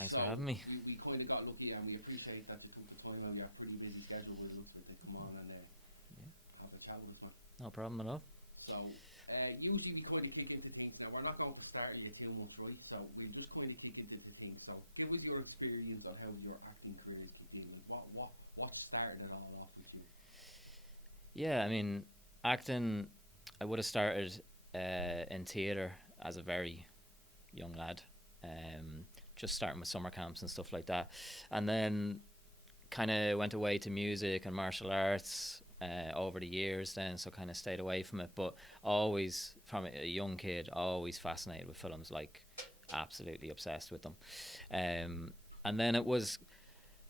Thanks for having me. We kind of got lucky, and we appreciate that you took the time on your pretty busy schedule with us to come on and have a chat with us, man. No problem at all. So, usually we kind of kick into things. Now, we're not going to start you too much, right? So, we'll just kind of kick into the things. So, give us your experience on how your acting career is kicking in. What started it all off with you? Yeah, I mean, acting, I would have started in theatre as a very young lad, just starting with summer camps and stuff like that. And then kind of went away to music and martial arts over the years then, so kind of stayed away from it. But always, from a young kid, always fascinated with films, like absolutely obsessed with them. And then it was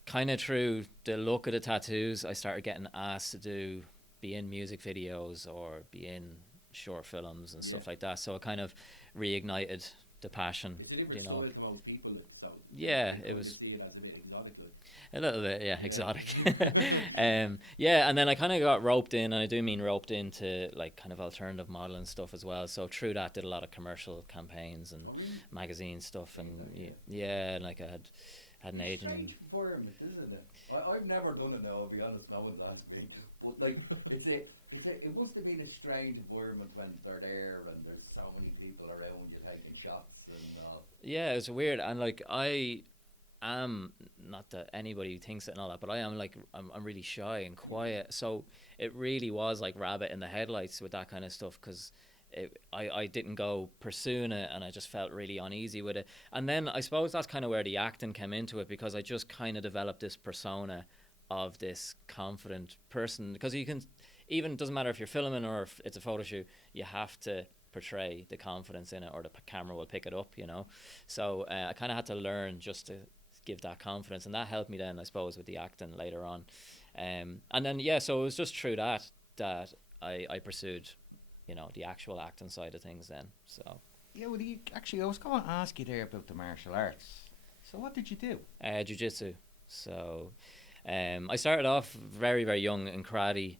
kind of through the look of the tattoos, I started getting asked to be in music videos or be in short films and stuff like that. So it kind of reignited the passion. It's a different style to most people. So yeah, it was. See it as a bit exotic. A little bit, yeah, exotic. Yeah, and then I kind of got roped in, and I do mean roped into like kind of alternative modeling stuff as well. So through that, did a lot of commercial campaigns and magazine stuff, and yeah, like I had an agent. Strange environment, isn't it? I've never done it now, I'll be honest, no one's asked me. But like, it must have been a strange environment when they're there and there's so many people around you taking shots and Yeah, it's weird, and like I am, not that anybody thinks it and all that, but I am like, I'm really shy and quiet. So it really was like rabbit in the headlights with that kind of stuff, because I didn't go pursuing it, and I just felt really uneasy with it. And then I suppose that's kind of where the acting came into it, because I just kind of developed this persona of this confident person, because you can, even, it doesn't matter if you're filming or if it's a photo shoot, you have to portray the confidence in it, or the camera will pick it up, you know. So I kind of had to learn just to give that confidence, and that helped me then, I suppose, with the acting later on. And then so it was just through that I pursued, you know, the actual acting side of things then. So yeah, well, I was going to ask you there about the martial arts. So what did you do? Jiu-jitsu. So I started off very, very young in karate,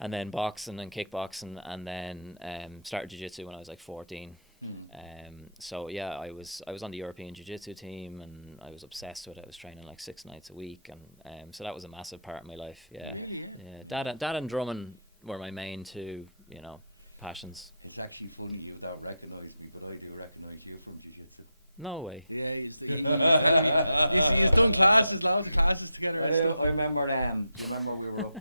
and then boxing and kickboxing, and then started jiu-jitsu when I was like 14. So yeah, I was on the European Jiu Jitsu Team, and I was obsessed with it. I was training like 6 nights a week, and so that was a massive part of my life. Yeah. That and drumming were my main two, you know, passions. It's actually funny you don't recognise me, but I do recognise you from jiu-jitsu. No way. Yeah, you've done classes together. I remember we were up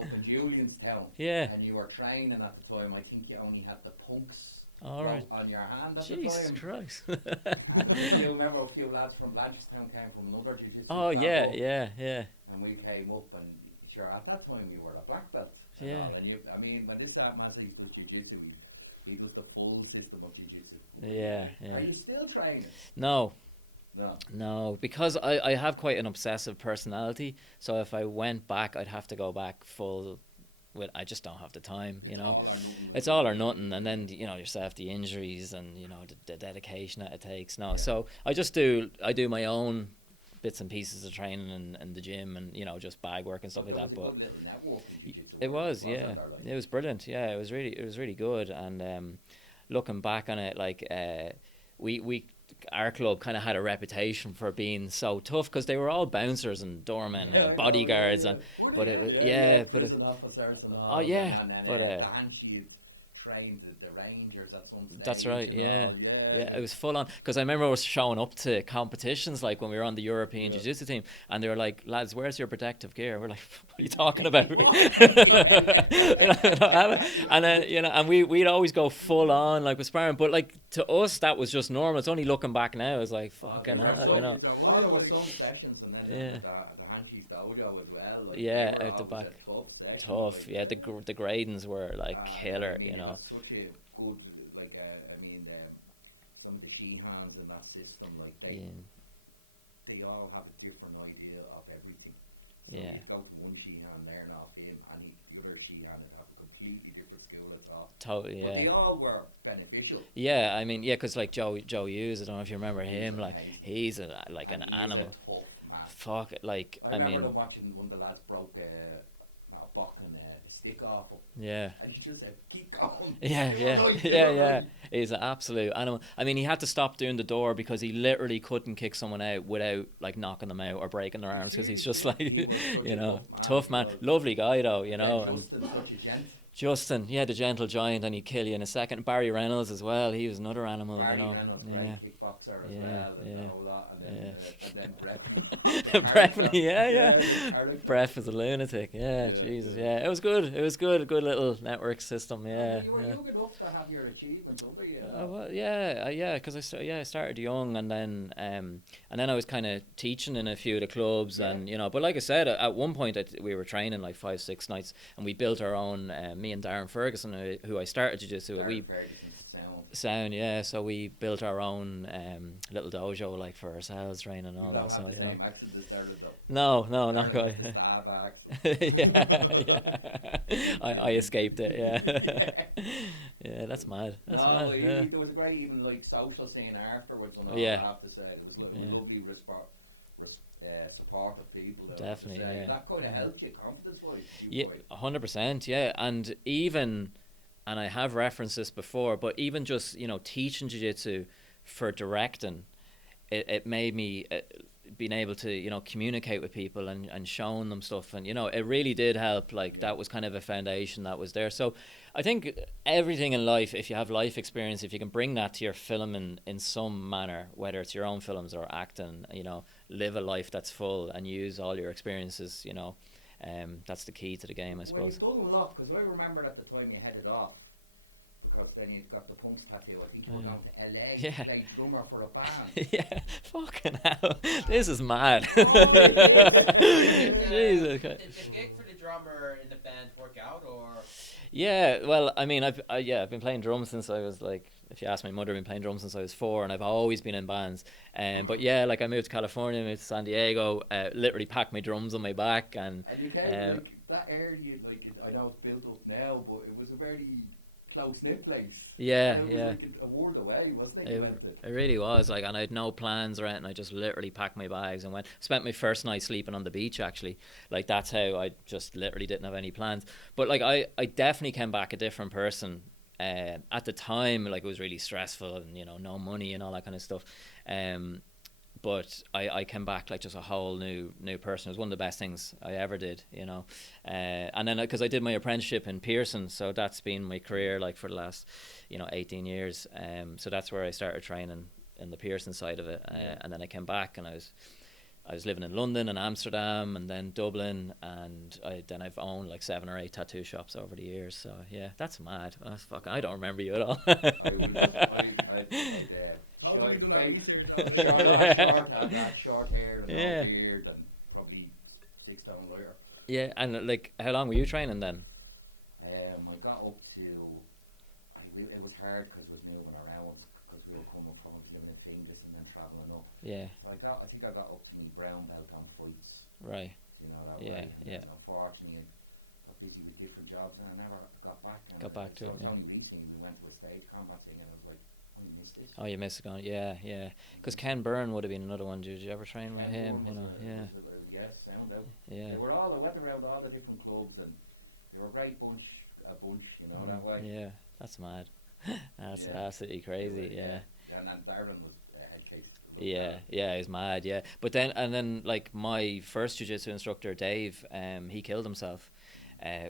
in Julianstown. Yeah. And you were training at the time. I think you only had the punks all right on your hand at Jesus the time. Christ. And you remember a few lads from Blanchardstown came from another jiu-jitsu. Oh yeah. And we came up, and sure, at that time you were a black belt. Yeah. And I mean, when this master used to jiu-jitsu, he was the full system of jiu-jitsu. Yeah. Are you still training? No, because I have quite an obsessive personality. So if I went back, I'd have to go back full. I just don't have the time, you know. It's all or nothing, and then, you know, yourself, the injuries, and, you know, the dedication that it takes. So I do my own bits and pieces of training in the gym, and, you know, just bag work and stuff like that. But it was, yeah, it was brilliant. Yeah, it was really good. And looking back on it, like our club kind of had a reputation for being so tough, because they were all bouncers and doormen and bodyguards, and but it was trained the Rangers at some stage. That's right, yeah, it was full on, because I remember I was showing up to competitions, like when we were on the European Jiu Jitsu Team, and they were like, lads, where's your protective gear? We're like, what are you talking about? And then, you know, and we'd always go full on, like, with sparring, but like to us that was just normal. It's only looking back now, it's like, fucking hell, you know. There were some sessions, and then the handshake dojo as well. Like, yeah, out the back. Tough, yeah. The gradings were like killer, you know. Such a good, like, some of the Sheehans in that system, like they all have a different idea of everything. So you go to one Sheehan there, not him, and the other Sheehan would have a completely different school of thought. Totally, yeah. But they all were beneficial. Yeah, I mean, yeah, because like Joe Hughes, I don't know if you remember him. Like, he's like an animal. Fuck, like, I remember them watching one of the lads broke fucking stick off him. Yeah. And he just said, keep going. Yeah. He's an absolute animal. I mean, he had to stop doing the door because he literally couldn't kick someone out without like knocking them out or breaking their arms, because he's just like, you know, tough man. Lovely guy though, you know. And Justin's such a gent. Justin, yeah, the gentle giant, and he'd kill you in a second. Barry Reynolds as well. He was another animal, Barry you know. Reynolds, great kickboxer as well, and a whole lot. And then Brett, Brett was a lunatic. Yeah, Jesus, yeah. It was good. It was good. A good little network system. Yeah. You were young enough to have your achievements, were you? Well, yeah, because I started young, and then I was kind of teaching in a few of the clubs, and you know. But like I said, at one point we were training like 5-6 nights, and we built our own. Me and Darren Ferguson, who I started jiu-jitsu, sound, yeah. So we built our own little dojo like for ourselves, training and all that. So you know. No, not quite. yeah. I escaped it. Yeah. Yeah, that's mad. That's mad. Yeah. There was a great even like social scene afterwards, and all. I have to say there was lovely supportive people. Definitely, yeah. That kind of helped you confidence-wise. Yeah, 100%. Yeah, and even. And I have referenced this before, but even just, you know, teaching jiu-jitsu for directing, it made me being able to, you know, communicate with people and showing them stuff. And, you know, it really did help. Like, that was kind of a foundation that was there. So I think everything in life, if you have life experience, if you can bring that to your film in some manner, whether it's your own films or acting, you know, live a life that's full and use all your experiences, you know. That's the key to the game, I suppose. Well, you've done a lot, because I remember at the time you headed off, because then you got the punks tattoo. I think you went down to LA to play drummer for a band. Yeah, fucking hell. This is mad. Jesus. Did the gig for the drummer in the band work out, or? Yeah, well, I mean, I've been playing drums since I was like, if you ask my mother, I've been playing drums since I was 4, and I've always been in bands. But yeah, like I moved to California, moved to San Diego, literally packed my drums on my back, and you came like that area, like I know it's built up now, but it was a very close-knit place. Yeah, it was like a world away, wasn't it? It really was, like, and I had no plans or anything. I just literally packed my bags and spent my first night sleeping on the beach, actually. Like, that's how I just literally didn't have any plans. But like, I definitely came back a different person. At the time, like, it was really stressful and, you know, no money and all that kind of stuff. But I came back like just a whole new person. It was one of the best things I ever did, you know. And then because I did my apprenticeship in Pearson, so that's been my career like for the last, you know, 18 years. So that's where I started training in the Pearson side of it. And then I came back, and I was living in London and Amsterdam and then Dublin, and I've owned like 7 or 8 tattoo shops over the years. So yeah, that's mad. That's fucking, I don't remember you at all. Short hair and long beard, and probably 6 stone lighter. Yeah, and like, how long were you training then? I got up to, it was hard because I was moving around, because we were coming from doing fingers and then travelling up. Yeah. So I think I got up to my brown belt on fights. Right. You know, that yeah, way. yeah. And unfortunately, I got busy with different jobs, and I never got back. Got back to it. So only recently we went to a stage combat thing, and I was like, oh, you missed this. Oh, you missed it. Yeah. Because Ken Byrne would have been another one. Did you ever train with him? You know, yes, sound out. Yeah. They were all. I went around all the different clubs, and they were a great bunch, you know, that way. Yeah, that's mad. That's absolutely crazy. Yeah. And then Darren was head case. Yeah, he's mad. Yeah, but then like my first jiu-jitsu instructor, Dave, he killed himself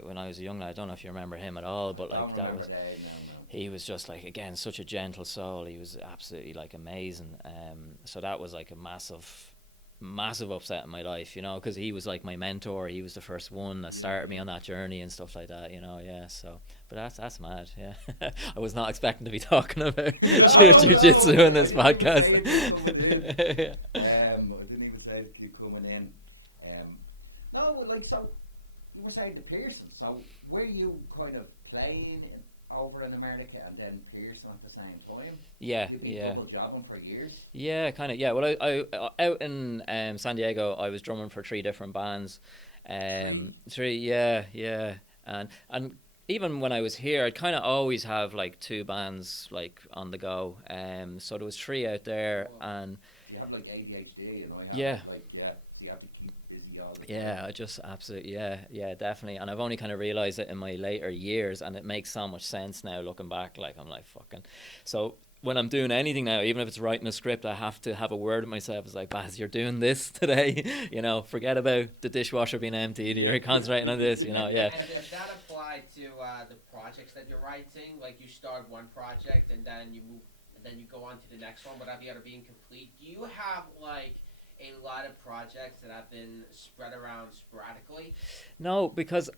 when I was a young lad. I don't know if you remember him at all, but like that was. He was just like, again, such a gentle soul. He was absolutely like amazing. So that was like a massive upset in my life, you know, because he was like my mentor. He was the first one that started me on that journey and stuff like that, you know. Yeah, so but that's mad. Yeah. I was not expecting to be talking about jiu-jitsu in this podcast. I didn't even say if you coming in. No, like, so you were saying the Pearson, so were you kind of playing over in America and then Pearson at the same time? You've been double jobbing for years? Yeah, kind of. Yeah, well, I out in San Diego, I was drumming for 3 different bands. 3, yeah. And even when I was here, I'd kind of always have like 2 bands like on the go. So there was 3 out there, and you have like ADHD, you know. So you have to keep busy all the time. Yeah, I just absolutely, yeah, definitely. And I've only kind of realized it in my later years, and it makes so much sense now looking back. Like, I'm like, fucking. So when I'm doing anything now, even if it's writing a script, I have to have a word with myself. It's like, Baz, you're doing this today. You know, forget about the dishwasher being emptied. You're concentrating on this. You know, yeah. And if that applied to the projects that you're writing, like you start one project and then you move, and then you go on to the next one without the other being complete. Do you have like a lot of projects that have been spread around sporadically? No, because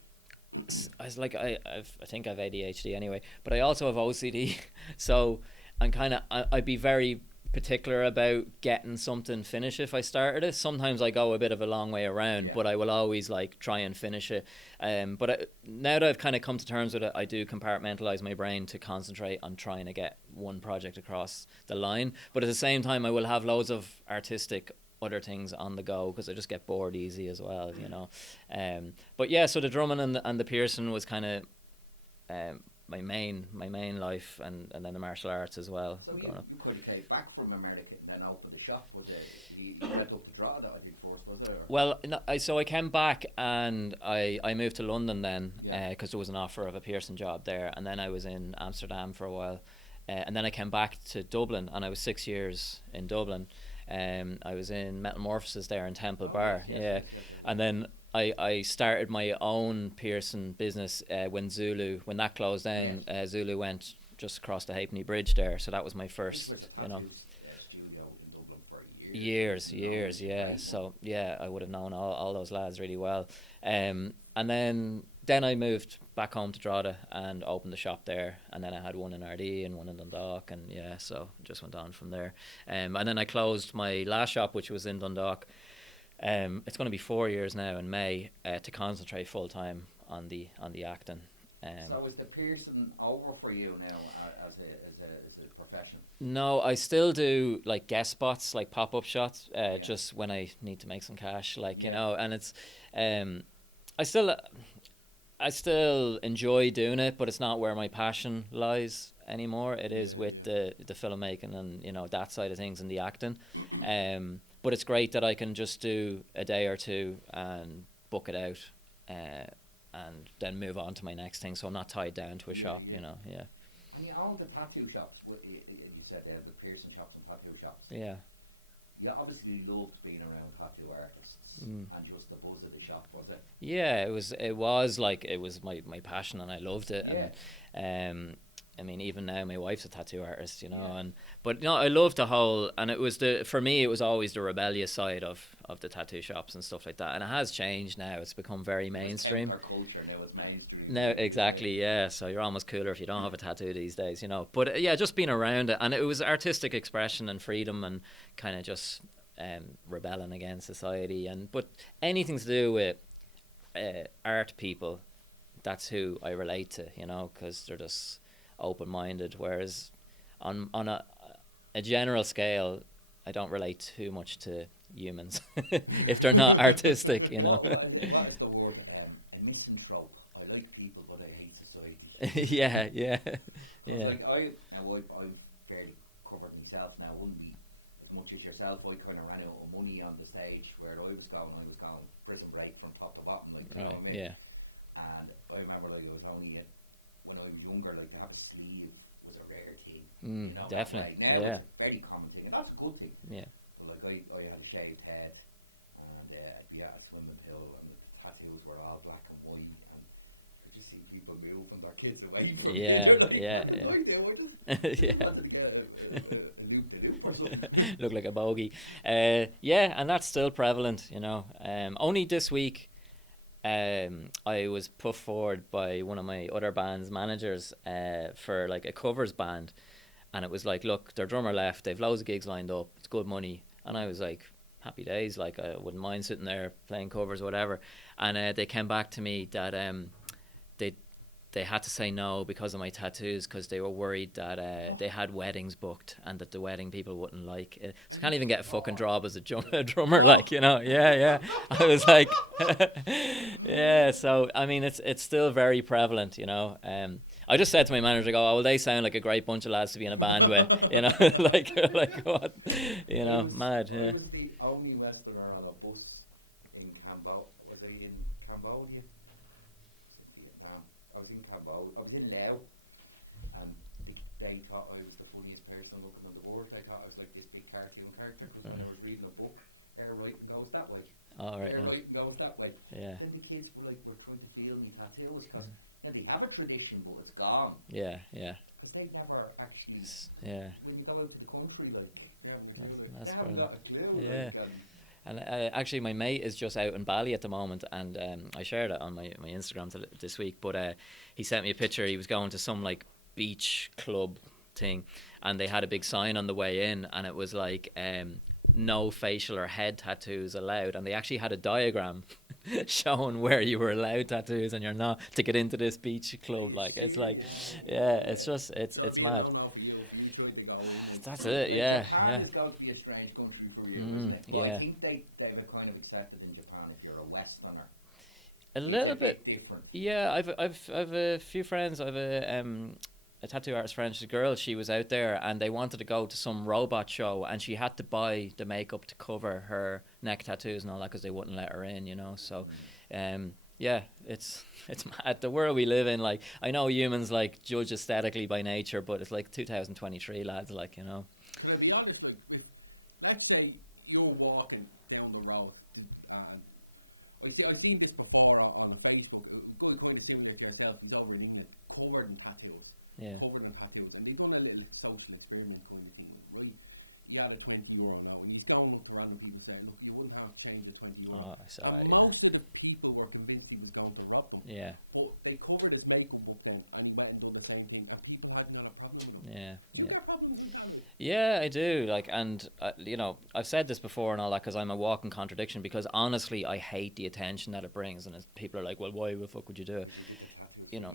I was like, I think I've ADHD anyway, but I also have OCD. So I'm kind of, I'd be very particular about getting something finished if I started it. Sometimes I go a bit of a long way around, but I will always like try and finish it. But now that I've kind of come to terms with it, I do compartmentalize my brain to concentrate on trying to get one project across the line. But at the same time, I will have loads of artistic other things on the go because I just get bored easy as well, you know. But yeah, so the drumming and the piercing was kind of my main life, and then the martial arts as well. So you kind of came back from America and then opened the shop. Was it you went up to draw that I think first, was it? Or? Well, no, so I came back and I moved to London then because there was an offer of a piercing job there, and then I was in Amsterdam for a while, and then I came back to Dublin, and I was 6 years in Dublin. I was in Metamorphosis there in Temple Bar, yes. And then I started my own piercing business when that closed down. Zulu went just across the Halfpenny Bridge there, so that was my first, you know. Studio in Dublin for years, yeah. So yeah, I would have known all those lads really well. And then I moved back home to Drogheda and opened the shop there, and then I had one in RD and one in Dundalk, and yeah, so just went on from there. And then I closed my last shop, which was in Dundalk. It's going to be 4 years now in May to concentrate full time on the acting. So is the piercing over for you now as a profession? No, I still do like guest spots, like pop up shots, just when I need to make some cash, like you know. And it's I still enjoy doing it, but it's not where my passion lies anymore. It is with the filmmaking and, you know, that side of things and the acting. But it's great that I can just do a day or two and book it out and then move on to my next thing. So I'm not tied down to a shop, you know, yeah. And you own the tattoo shops, you said there, the piercing shops and tattoo shops. Yeah. You obviously loved being around tattoo artists and just the buzz of the shop, was it? Yeah, it was like, it was my passion and I loved it. And I mean, even now my wife's a tattoo artist, you know, but no, I loved the whole, and it was for me it was always the rebellious side of the tattoo shops and stuff like that, and it has changed now. It's become very mainstream. Our culture now is mainstream. No, exactly, yeah. So you're almost cooler if you don't have a tattoo these days, you know. But yeah, just being around it, and it was artistic expression and freedom, and kind of just rebelling against society, but anything to do with art people, that's who I relate to, you know, because they're just open-minded, whereas on a general scale I don't relate too much to humans if they're not artistic, you know. What is the word? A misanthrope. I like people but I hate society. yeah. Like I'm fairly covered myself now. Wouldn't be as much as yourself. I kind of ran out of money on the stage where I was going prison break from top to bottom, like, you know what I mean? And I remember like I was only when I was younger, like to have a sleeve was a rare thing. You know, definitely. Now it's a very common thing, and that's a good thing. Yeah. But like I had a shaved head, and a swimming pool, and the tattoos were all black and white, and I just see people moving their kids away from me. Look like a bogey. And that's still prevalent, you know. Only this week I was put forward by one of my other band's managers for like a covers band, and it was like, look, their drummer left, they've loads of gigs lined up, it's good money, and I was like, happy days, like I wouldn't mind sitting there playing covers or whatever. And they came back to me that they had to say no because of my tattoos, because they were worried that they had weddings booked and that the wedding people wouldn't like it. So I can't even get a fucking job as a drummer, like, you know. Yeah. I was like, yeah. So I mean, it's still very prevalent, you know. I just said to my manager, I go, oh, well, they sound like a great bunch of lads to be in a band with, you know, like what, you know, mad. Yeah. I was the only Westerner on a bus in Cambodia. remember, I was in Lao, and they thought I was the funniest person looking on the board. They thought I was like this big cartoon character, because when I was reading a book, air writing goes that way. Oh, right. Air writing goes that way. Yeah. Then the kids were trying to steal me tattoos, because then they have a tradition, but it's gone. Yeah, yeah. Because they've never actually really go out to the country, like. That's they haven't got a clue. Yeah. Like, And actually, my mate is just out in Bali at the moment, and I shared it on my Instagram this week. But he sent me a picture. He was going to some like beach club thing, and they had a big sign on the way in, and it was like no facial or head tattoos allowed. And they actually had a diagram showing where you were allowed tattoos and you're not to get into this beach club. Like it's like, yeah, it's just it's mad. That's it, yeah. Japan is going to be a strange country for you, isn't it? But I think they've kind of accepted in Japan if you're a Westerner. A little bit different. Yeah, I've a few friends. I've a tattoo artist friend. She's a girl. She was out there, and they wanted to go to some robot show, and she had to buy the makeup to cover her neck tattoos and all that because they wouldn't let her in, you know. So, yeah, it's mad the world we live in. Like, I know humans like judge aesthetically by nature, but it's like 2023, lads. Like, you know. Well, to be honest, like, let's say you're walking down the road, and I seen this before on Facebook. Quite a similar to yourself. He's over in England, covered in tattoos. Yeah. Covered in tattoos, and you've done a little social experiment kind of thing, right? You had a €20 note, and you go up to random people and say, look, you wouldn't have to change the €20. Oh, I saw it. Yeah. Most of the people were convinced he was going to rob them. Yeah. But they covered his makeup up then, and he went and done the same thing, and people hadn't had a problem with him. Yeah. Do you have problems with that? Yeah, I do. Like, and you know, I've said this before and all that because I'm a walking contradiction. Because honestly, I hate the attention that it brings, and people are like, "Well, why the fuck would you do it?" You know.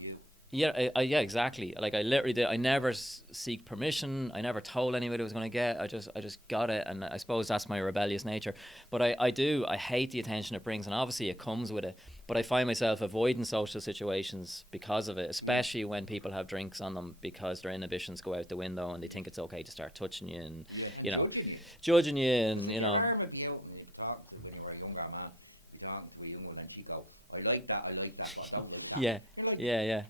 Yeah, yeah, exactly. Like, I literally did. I never seek permission. I never told anybody I was going to get. I just got it, and I suppose that's my rebellious nature. But I hate the attention it brings, and obviously it comes with it. But I find myself avoiding social situations because of it, especially when people have drinks on them, because their inhibitions go out the window and they think it's okay to start touching you and you know, judging you, and you know. I like that, but I don't like that. Yeah, yeah.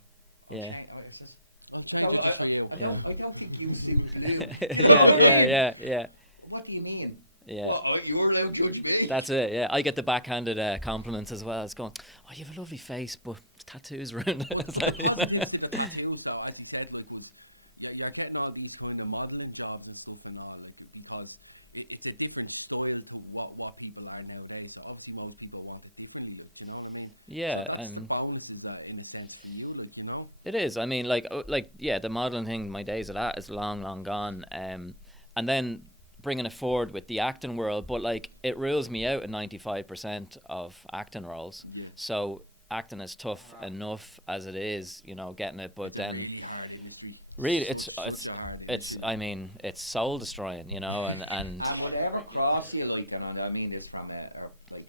I don't think you suit Lou. Yeah. What do you mean? Yeah. You're allowed to judge me. That's it, yeah. I get the backhanded compliments as well. It's going, oh, you have a lovely face, but tattoos ruined it. It's like, You're getting all these kind of modelling jobs and stuff and all, like, because it's a different style to what people are nowadays. So obviously most people want it differently, you know what I mean? Yeah, the bonus is that in a sense to you, like, you know? It is. I mean, like yeah, the modelling thing, my days of that is long gone. And then bringing it forward with the acting world, but like it rules me out in 95% of acting roles. Yeah. So acting is tough enough as it is, you know, getting it. But then, really, it's. I mean, it's soul destroying, you know, and whatever cross you like, and I mean this from like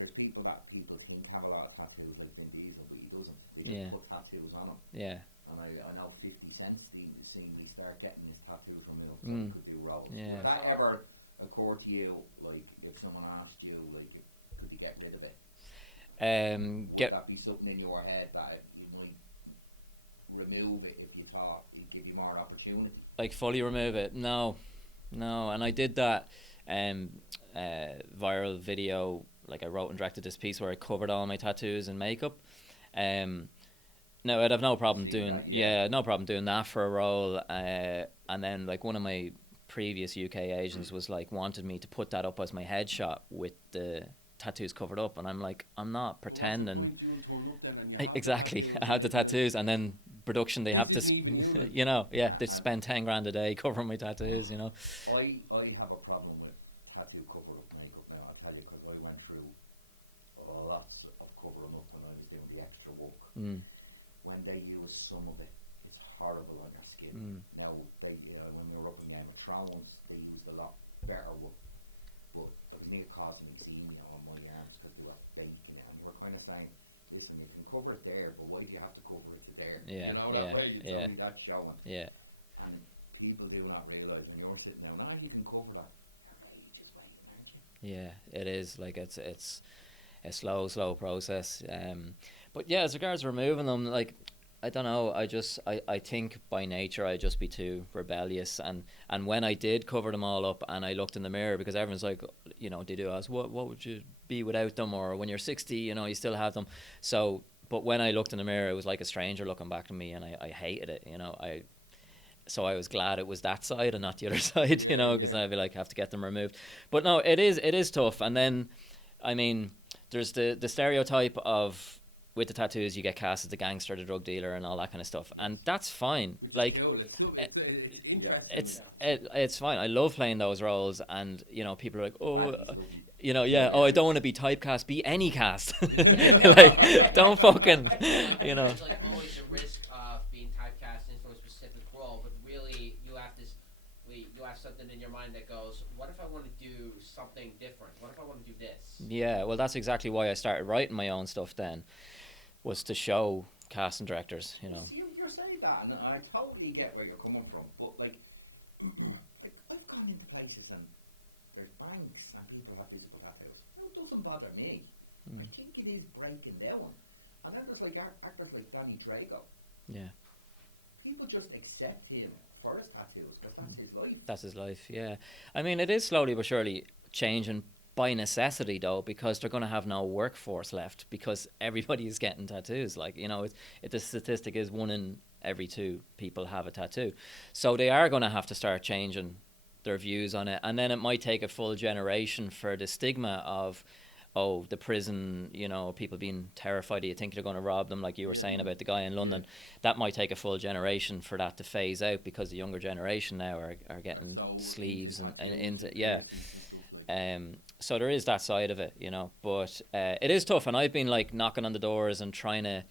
there's people think have a lot of tattoos like Vin Diesel, but he doesn't. He just put tattoos on him. Yeah. And I know 50 Cent's seeing me start getting his tattoos from me, so he could do roles. Yeah. Would that ever occur to you, like if someone asked you, like, could you get rid of it? Would that be something in your head that you might remove it if you thought it'd give you more opportunity? Like fully remove it? No. And I did that viral video. Like, I wrote and directed this piece where I covered all my tattoos and makeup. No, I'd have no problem doing that for a role. And then, like, one of my previous UK agents was like, wanted me to put that up as my headshot with the tattoos covered up, and I'm like, I'm not pretending. Exactly, I had the tattoos, and then production, they have to, you know, they spend 10 grand a day covering my tattoos, you know. I have a problem with tattoo cover-up makeup now, I'll tell you, because I went through lots of covering up when I was doing the extra work. When they use some of it, it's horrible on your skin. Now, when we were up in Game of Thrones, they used a lot better work, but it was near causing me seeing on my arms because they were fake, and they were kind of saying, listen, you can cover it there, but why do you have to cover it to there? Yeah, you know, that way you tell me that's showing. Yeah. And people do not realise when you're sitting there, you can cover that. Okay, you just wait, aren't you? Yeah, it is. Like, it's a slow process. But yeah, as regards removing them, like, I don't know. I think by nature I'd just be too rebellious, and when I did cover them all up and I looked in the mirror, because everyone's like, they do ask, what would you be without them, or when you're 60, you still have them. So, but when I looked in the mirror, it was like a stranger looking back at me, and I hated it. So I was glad it was that side and not the other side, because I'd be like, have to get them removed. But no, it is tough. And then, I mean, there's the stereotype of, with the tattoos, you get cast as the gangster, the drug dealer, and all that kind of stuff, and that's fine. Like, it's fine. I love playing those roles, and people are like, I don't want to be typecast. Be any cast. Like, don't fucking, There's like always a risk of being typecast into a specific role, but really you have something in your mind that goes, what if I want to do something different? What if I want to do this? Yeah, well, that's exactly why I started writing my own stuff then, was to show casting directors, See, you're saying that, and I totally get where you're coming from, but like I've gone into places and there's banks and people have visible tattoos. It doesn't bother me. I think it is breaking down. And then there's like actors like Danny Trejo. Yeah. People just accept him for his tattoos because that's his life. That's his life, yeah. I mean, it is slowly but surely changing by necessity, though, because they're going to have no workforce left because everybody is getting tattoos. Like, the statistic is 1 in every 2 people have a tattoo. So they are going to have to start changing their views on it. And then it might take a full generation for the stigma of, the prison, people being terrified that you think they're going to rob them, like you were saying about the guy in London. That might take a full generation for that to phase out, because the younger generation now are getting sleeves and into, yeah. So there is that side of it, but it is tough, and I've been like knocking on the doors and trying to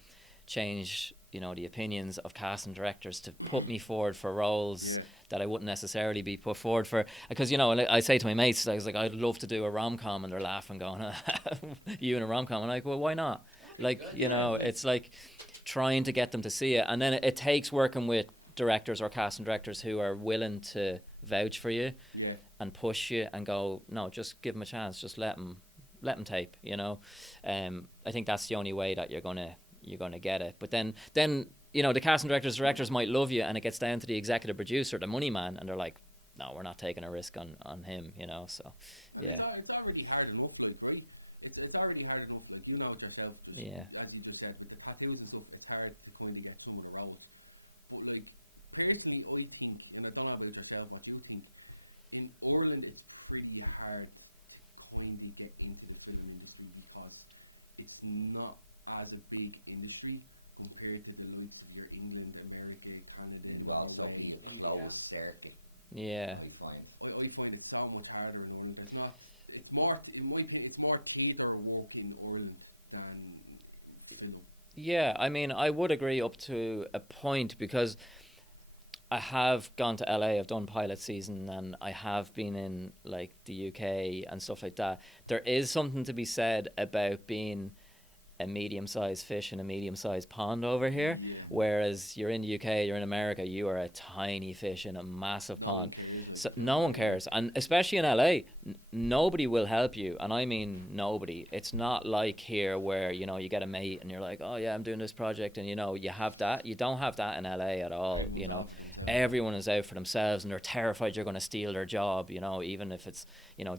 change, the opinions of casting directors to put me forward for roles that I wouldn't necessarily be put forward for. Because, I say to my mates, I was like, I'd love to do a rom-com, and they're laughing, going, you in a rom-com? I'm like, well, why not? Like, it's like trying to get them to see it, and then it takes working with directors or casting directors who are willing to vouch for you and push you and go, no, just give them a chance, just let them tape. I think that's the only way that you're gonna get it. But then the casting directors might love you, and it gets down to the executive producer, the money man, and they're like, no, we're not taking a risk on him. So yeah, it's already hard enough, like, right? It's already hard enough, like, you know it yourself, as you just said, with the tattoos and stuff. It's hard to kind of get some of the roles. But like, personally, I think, and I don't know about yourself, what you think, in Ireland it's pretty hard to kind of get into the film industry because it's not as a big industry compared to the likes of your England, America, Canada, You also be a closed circuit. Yeah. I find it so much harder in Ireland. It's more, in my opinion, it's more theatre work in Ireland than film. Yeah, I mean, I would agree up to a point, because I have gone to LA, I've done pilot season, and I have been in like the UK and stuff like that. There is something to be said about being a medium-sized fish in a medium-sized pond over here, whereas you're in the UK, you're in America, you are a tiny fish in a massive pond. So no one cares, and especially in LA, nobody will help you, and I mean nobody. It's not like here where you get a mate and you're like, oh yeah, I'm doing this project, and you have that. You don't have that in LA at all. Everyone is out for themselves, and they're terrified you're going to steal their job. Even if it's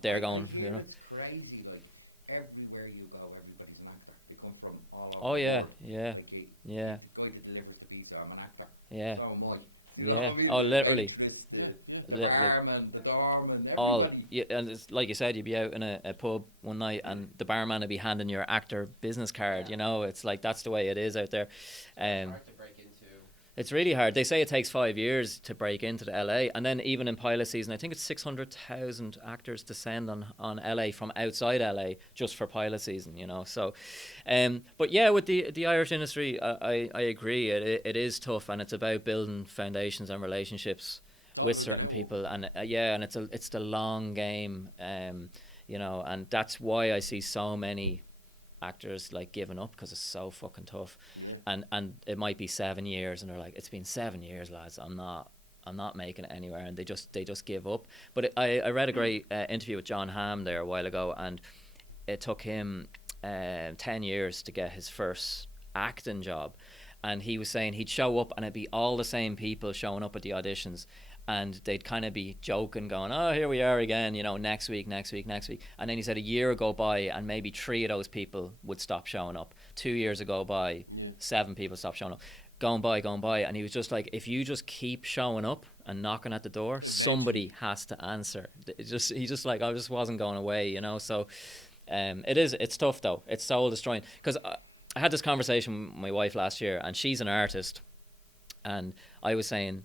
they're going. It's crazy. Like, everywhere you go, everybody's an actor. They come from all over. Oh yeah, the world. yeah, Like yeah. The guy that delivers the pizza, I'm an actor. Yeah. So am I. Yeah. Oh, literally. The barman, the doorman, everybody. All, yeah, and it's like you said, you'd be out in a pub one night, and the barman would be handing your actor business card. It's like, that's the way it is out there. Hard to break into. It's really hard. They say it takes 5 years to break into the LA, and then even in pilot season, I think it's 600,000 actors descend on LA from outside LA just for pilot season. So, but yeah, with the Irish industry, I agree. It is tough, and it's about building foundations and relationships with certain people, and and it's the long game, and that's why I see so many actors like giving up, because it's so fucking tough. And it might be 7 years, and they're like, it's been 7 years, lads, I'm not making it anywhere, and they just give up. But I read a great interview with John Hamm there a while ago, and it took him 10 years to get his first acting job. And he was saying he'd show up and it'd be all the same people showing up at the auditions. And they'd kind of be joking, going, oh, here we are again, you know, next week. And then he said a year would go by and maybe 3 of those people would stop showing up. 2 years ago by, 7 people stopped showing up. Going by. And he was just like, if you just keep showing up and knocking at the door, somebody has to answer. He's just like, I just wasn't going away, you know. So it's tough, though. It's soul destroying. Because I had this conversation with my wife last year, and she's an artist. And I was saying,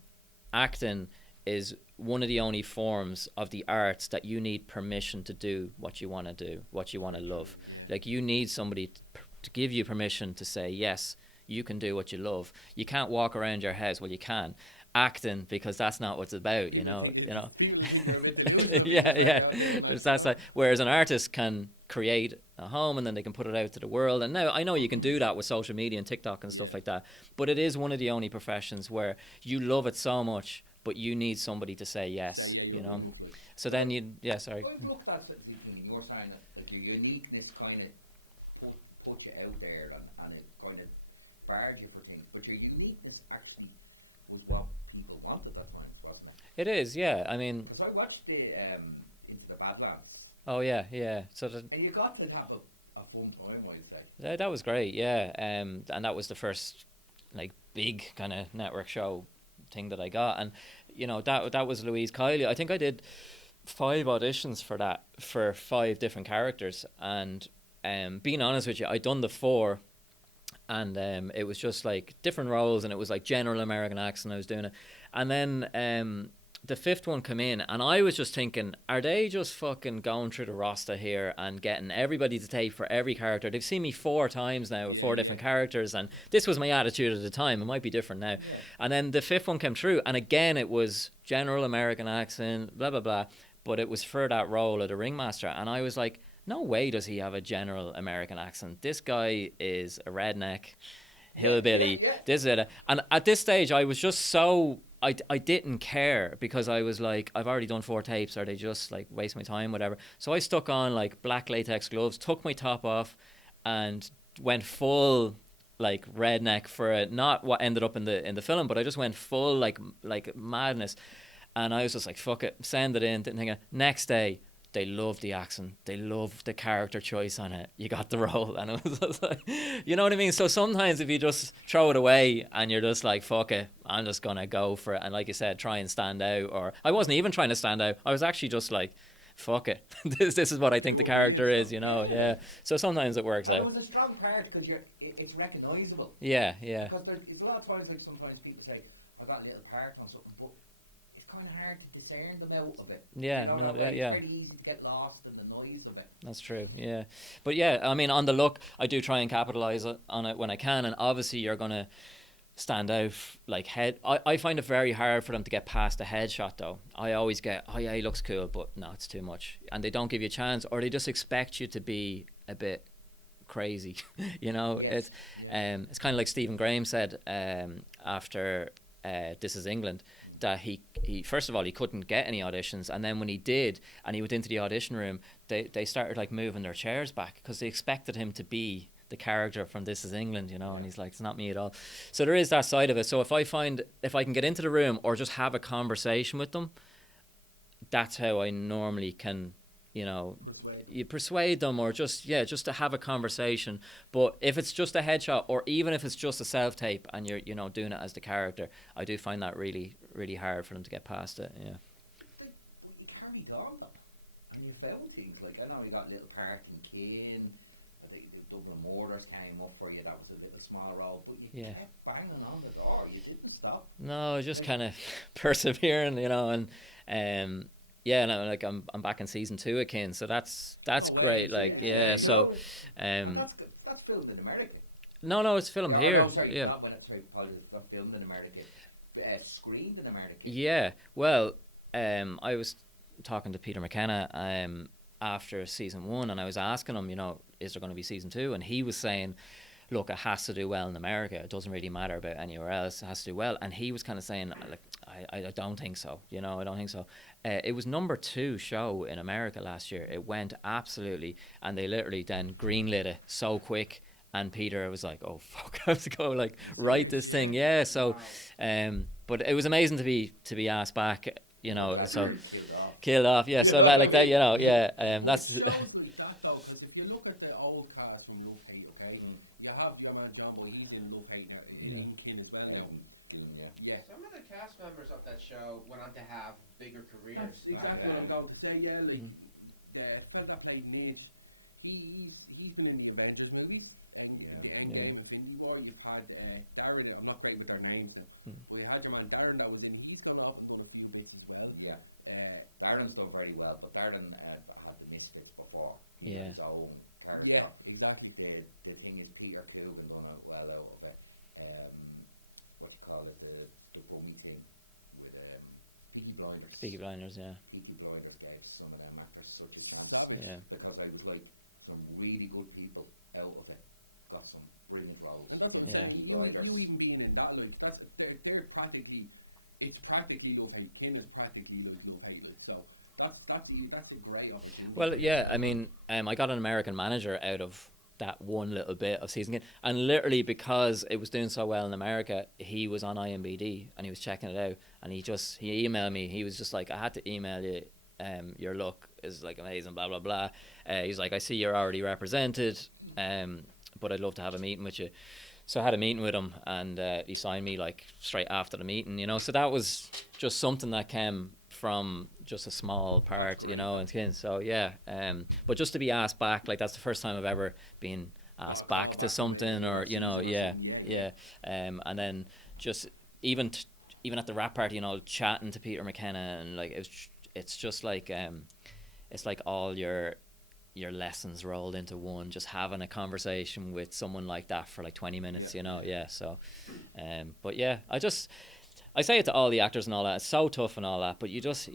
acting is one of the only forms of the arts that you need permission to do what you want to do, what you want to love. Like, you need somebody to give you permission to say, yes, you can do what you love. You can't walk around your house. Well, you can. Acting, because that's not what it's about, you know. Yeah. There's that side. Whereas an artist can create a home and then they can put it out to the world. And now I know you can do that with social media and TikTok and stuff like that. But it is one of the only professions where you love it so much, but you need somebody to say yes, you know. So then sorry. I looked at the thing, and you're saying that like your uniqueness kind of put you out there, and it kind of barred you for things. But your uniqueness actually was what people wanted at that time, wasn't it? It is, yeah. I mean, because I watched the Into the Badlands. Oh yeah. So and you got to have a fun time, I'd say. That was great, yeah. And that was the first like big kind of network show thing that I got, and you know that was Louise Kiley. I think I did 5 auditions for that, for 5 different characters, and being honest with you, I'd done the 4, and it was just like different roles, and it was like general American accent I was doing it, and then the 5th one come in, and I was just thinking, are they just fucking going through the roster here and getting everybody to take for every character? They've seen me 4 times now with 4 different characters, and this was my attitude at the time. It might be different now. And then the 5th one came through, and again it was general American accent, blah blah blah, but it was for that role of the ringmaster, and I was like, no way does he have a general American accent. This guy is a redneck hillbilly. This is it. And at this stage I was just so I didn't care, because I was like, I've already done 4 tapes. Are they just like waste my time, whatever? So I stuck on like black latex gloves, took my top off, and went full like redneck for it. Not what ended up in the film, but I just went full like madness. And I was just like, fuck it, send it in. Didn't think next day. They loved the accent. They loved the character choice on it. You got the role. And it was just like, you know what I mean? So sometimes if you just throw it away and you're just like, fuck it, I'm just going to go for it. And like you said, try and stand out. Or I wasn't even trying to stand out. I was actually just like, fuck it. this is what I think the character is, you know? Yeah. So sometimes it works out. It was a strong part because it's recognisable. Yeah. Because it's a lot of times like sometimes people say, I got a little part on something, but kind of hard to discern them out of it. Yeah, you know, no, it's very easy to get lost in the noise of it. That's true, yeah. But yeah, I mean, on the look, I do try and capitalise on it when I can, and obviously you're going to stand out like head. I find it very hard for them to get past a headshot, though. I always get, oh yeah, he looks cool, but no, it's too much. And they don't give you a chance, or they just expect you to be a bit crazy, you know? Yes. It's kind of like Stephen Graham said after This Is England, that he first of all, he couldn't get any auditions, and then when he did and he went into the audition room, they started like moving their chairs back because they expected him to be the character from This Is England, you know, and he's like, it's not me at all. So there is that side of it. So if I can get into the room or just have a conversation with them, that's how I normally can, you know, you persuade them, or just to have a conversation. But if it's just a headshot, or even if it's just a self-tape and you're, you know, doing it as the character, I do find that really, really hard for them to get past it, yeah. But you carried on though, and you found things, like I know you got a little part in Kane, I think the Dublin Motors came up for you, that was a little small role, but you kept banging on the door, you didn't stop. No, just kind of persevering, you know, and yeah, no, like I'm back in season 2 again, so that's great. Like, yeah, so that's filmed in America. No, it's filmed here. No, sorry, yeah, not when it's not filmed in America. Screened in America. Yeah, well, I was talking to Peter McKenna after season 1, and I was asking him, you know, is there going to be season 2? And he was saying, look, it has to do well in America. It doesn't really matter about anywhere else. It has to do well. And he was kind of saying, like, I don't think so. You know, I don't think so. It was number 2 show in America last year. It went absolutely, and they literally then greenlit it so quick. and Peter was like, "Oh fuck, I have to go like write this thing." Yeah, so, but it was amazing to be asked back, you know. So killed off, yeah. So that like that, you know, yeah. That's It shows like that though, because if you look at the old cast from Low Pay, okay, you have your man John Boy, he's in Low Pay now, in Kin as well. Yeah. Some of the cast members of that show went on to have bigger careers. That's exactly what I'm going to say. Yeah, like the fellow that played Midge, he's been in the Avengers movies. Endgame, Infinity War. You've had Darren. I'm not great with their names, but you had your man Darren that was in. He's gone off and done a few bits as well. Yeah. Darren's done very well, but Darren had the Misfits before. He Yeah. had his own character. Yeah, exactly. The thing is, Peter Coogan done it well out of it. What you call it, the bummy thing with Peaky Blinders. Peaky Blinders, yeah. Peaky Blinders gave some of them actors such a chance. Yeah. Because I was like, some really good people out of it got some brilliant roles. And that's what Yeah. I'm saying, you even being in that, like, they're practically, it's practically Low Pay. Kin is practically like Low Pay. Like, so that's a great opportunity. Well, yeah, I mean, I got an American manager out of that one little bit of season game, and literally because it was doing so well in America, he was on IMBD and he was checking it out, and he emailed me. He was just like, "I had to email you. Your look is like amazing, blah blah blah." He's like, "I see you're already represented, but I'd love to have a meeting with you." So I had a meeting with him, and he signed me like straight after the meeting, you know. So that was just something that came from just a small part, you know, and so yeah. But just to be asked back, like that's the first time I've ever been asked back to something, or you know, yeah. And then just even at the rap party, you know, chatting to Peter McKenna, and like it's just like it's like all your lessons rolled into one, just having a conversation with someone like that for like 20 minutes, you know. Yeah, so but yeah, I say it to all the actors and all that, it's so tough and all that, but you just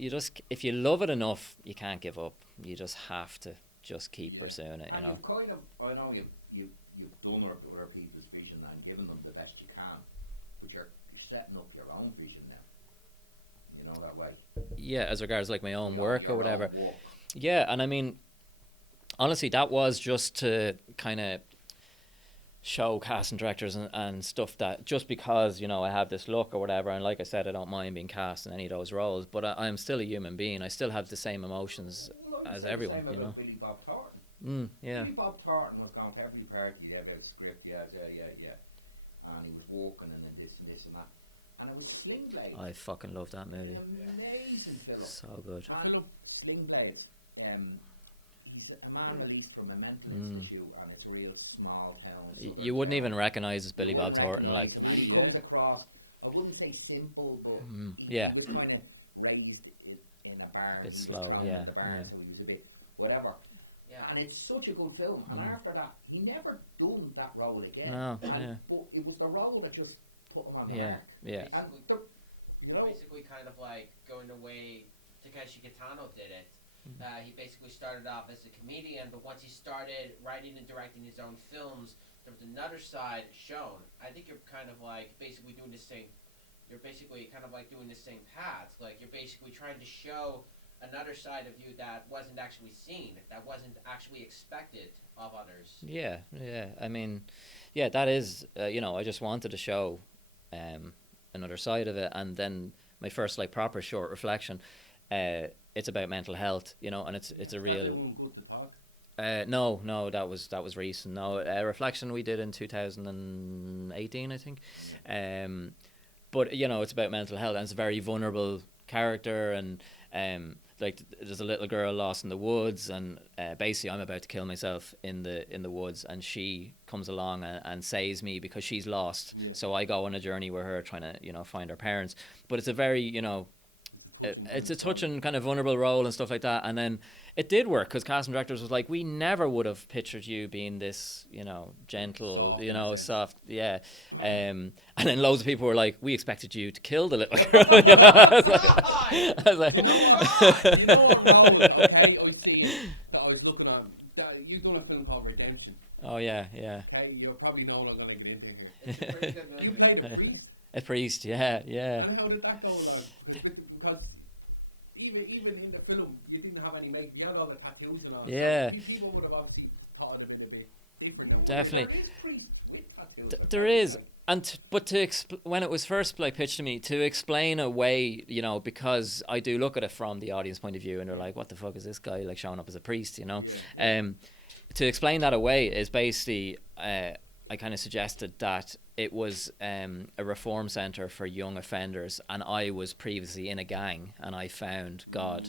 if you love it enough, you can't give up. You just have to just keep pursuing it, you and know. you've kind of, I know you've done other people's vision and given them the best you can, but you're setting up your own vision now, you know, that way. Yeah, as regards like my own You know, work or your whatever. own work. Yeah, and I mean, honestly, that was just to kind of show casting directors and stuff that just because, you know, I have this look or whatever, and like I said, I don't mind being cast in any of those roles, but I'm still a human being. I still have the same emotions as everyone, Same you know. about Billy Bob Thornton. Yeah. Billy Bob Thornton was going to every party, yeah, about the script, yeah. And he was walking and then this and that. And it was Sling Blade. I fucking love that movie. Amazing film. So good. And Sling Blade, he's a man released from a mental institute, and it's a real small town. You wouldn't even recognise as Billy Bob Thornton, like. And he comes across, I wouldn't say simple, but yeah. he was kind of raised in a barn. A bit He was slow, thrown yeah, in the barn, yeah. so he was a bit whatever. Yeah. And it's such a good film. And after that, he never done that role again. No, And- yeah. But it was the role that just put him on the Yeah, mark. yeah. And you know, Basically, kind of like going the way Takeshi Kitano did it. He basically started off as a comedian, but once he started writing and directing his own films, there was another side shown. I think you're kind of like basically doing the same. You're basically kind of like doing the same path. Like you're basically trying to show another side of you that wasn't actually seen, that wasn't actually expected of others. Yeah. I mean, yeah, that is, you know, I just wanted to show another side of it. And then my first like proper short reflection, it's about mental health, you know, and it's a real. No, that was recent. No, reflection we did in 2018, I think. But you know, it's about mental health, and it's a very vulnerable character, and like there's a little girl lost in the woods, and basically I'm about to kill myself in the woods, and she comes along and saves me because she's lost. Yeah. So I go on a journey with her, trying to, you know, find her parents. But it's a very, you know, it's a touching kind of vulnerable role and stuff like that. And then it did work because casting directors was like, we never would have pictured you being this, you know, gentle, soft, you know, soft, yeah. And then loads of people were like, we expected you to kill the little girl. You know? I was like, you know what Nolan, okay, I was looking on, you've done a film called Redemption. Oh yeah. Okay, you probably know what I'm going to get into here. It's a pretty good movie. You played a priest. A priest, yeah. And how did that go on? Because even in the film, you didn't have any, like, you had all the tattoos and all. Yeah. People would have obviously thought of it a bit Definitely. There is priests with tattoos. There is. And when it was first like pitched to me, to explain a way, you know, because I do look at it from the audience point of view, and they're like, "What the fuck is this guy like showing up as a priest?" You know, to explain that away is basically, I kind of suggested that it was a reform center for young offenders, and I was previously in a gang, and I found God.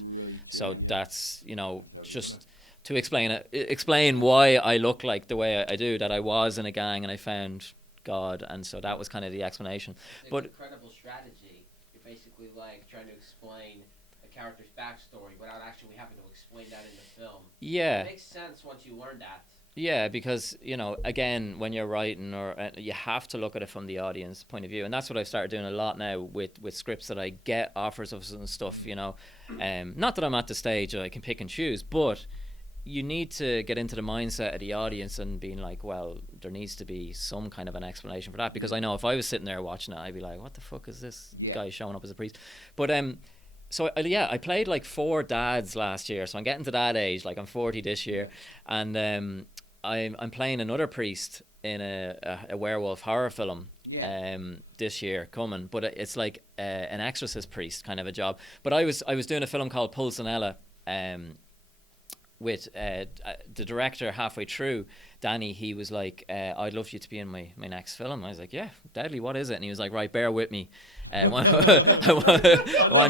So that's, you know, just to explain why I look like the way I do. That I was in a gang and I found God, and so that was kind of the explanation. It's But an incredible strategy. You're basically like trying to explain a character's backstory without actually having to explain that in the film. yeah, It makes sense once you learn that. yeah, because, you know, again, when you're writing, or you have to look at it from the audience point of view, and that's what I've started doing a lot now with scripts that I get offers of and stuff. You know, not that I'm at the stage that I can pick and choose, but you need to get into the mindset of the audience and being like, well, there needs to be some kind of an explanation for that, because I know if I was sitting there watching it, I'd be like, what the fuck is this guy showing up as a priest? But so I played like 4 dads last year, so I'm getting to that age, like I'm 40 this year, and I'm playing another priest in a werewolf horror film this year coming, but it's like an exorcist priest kind of a job. But I was doing a film called Pulcinella, with the director. Halfway through, Danny, he was like, I'd love you to be in my next film. I was like, yeah, deadly, what is it? And he was like, right, bear with me. I want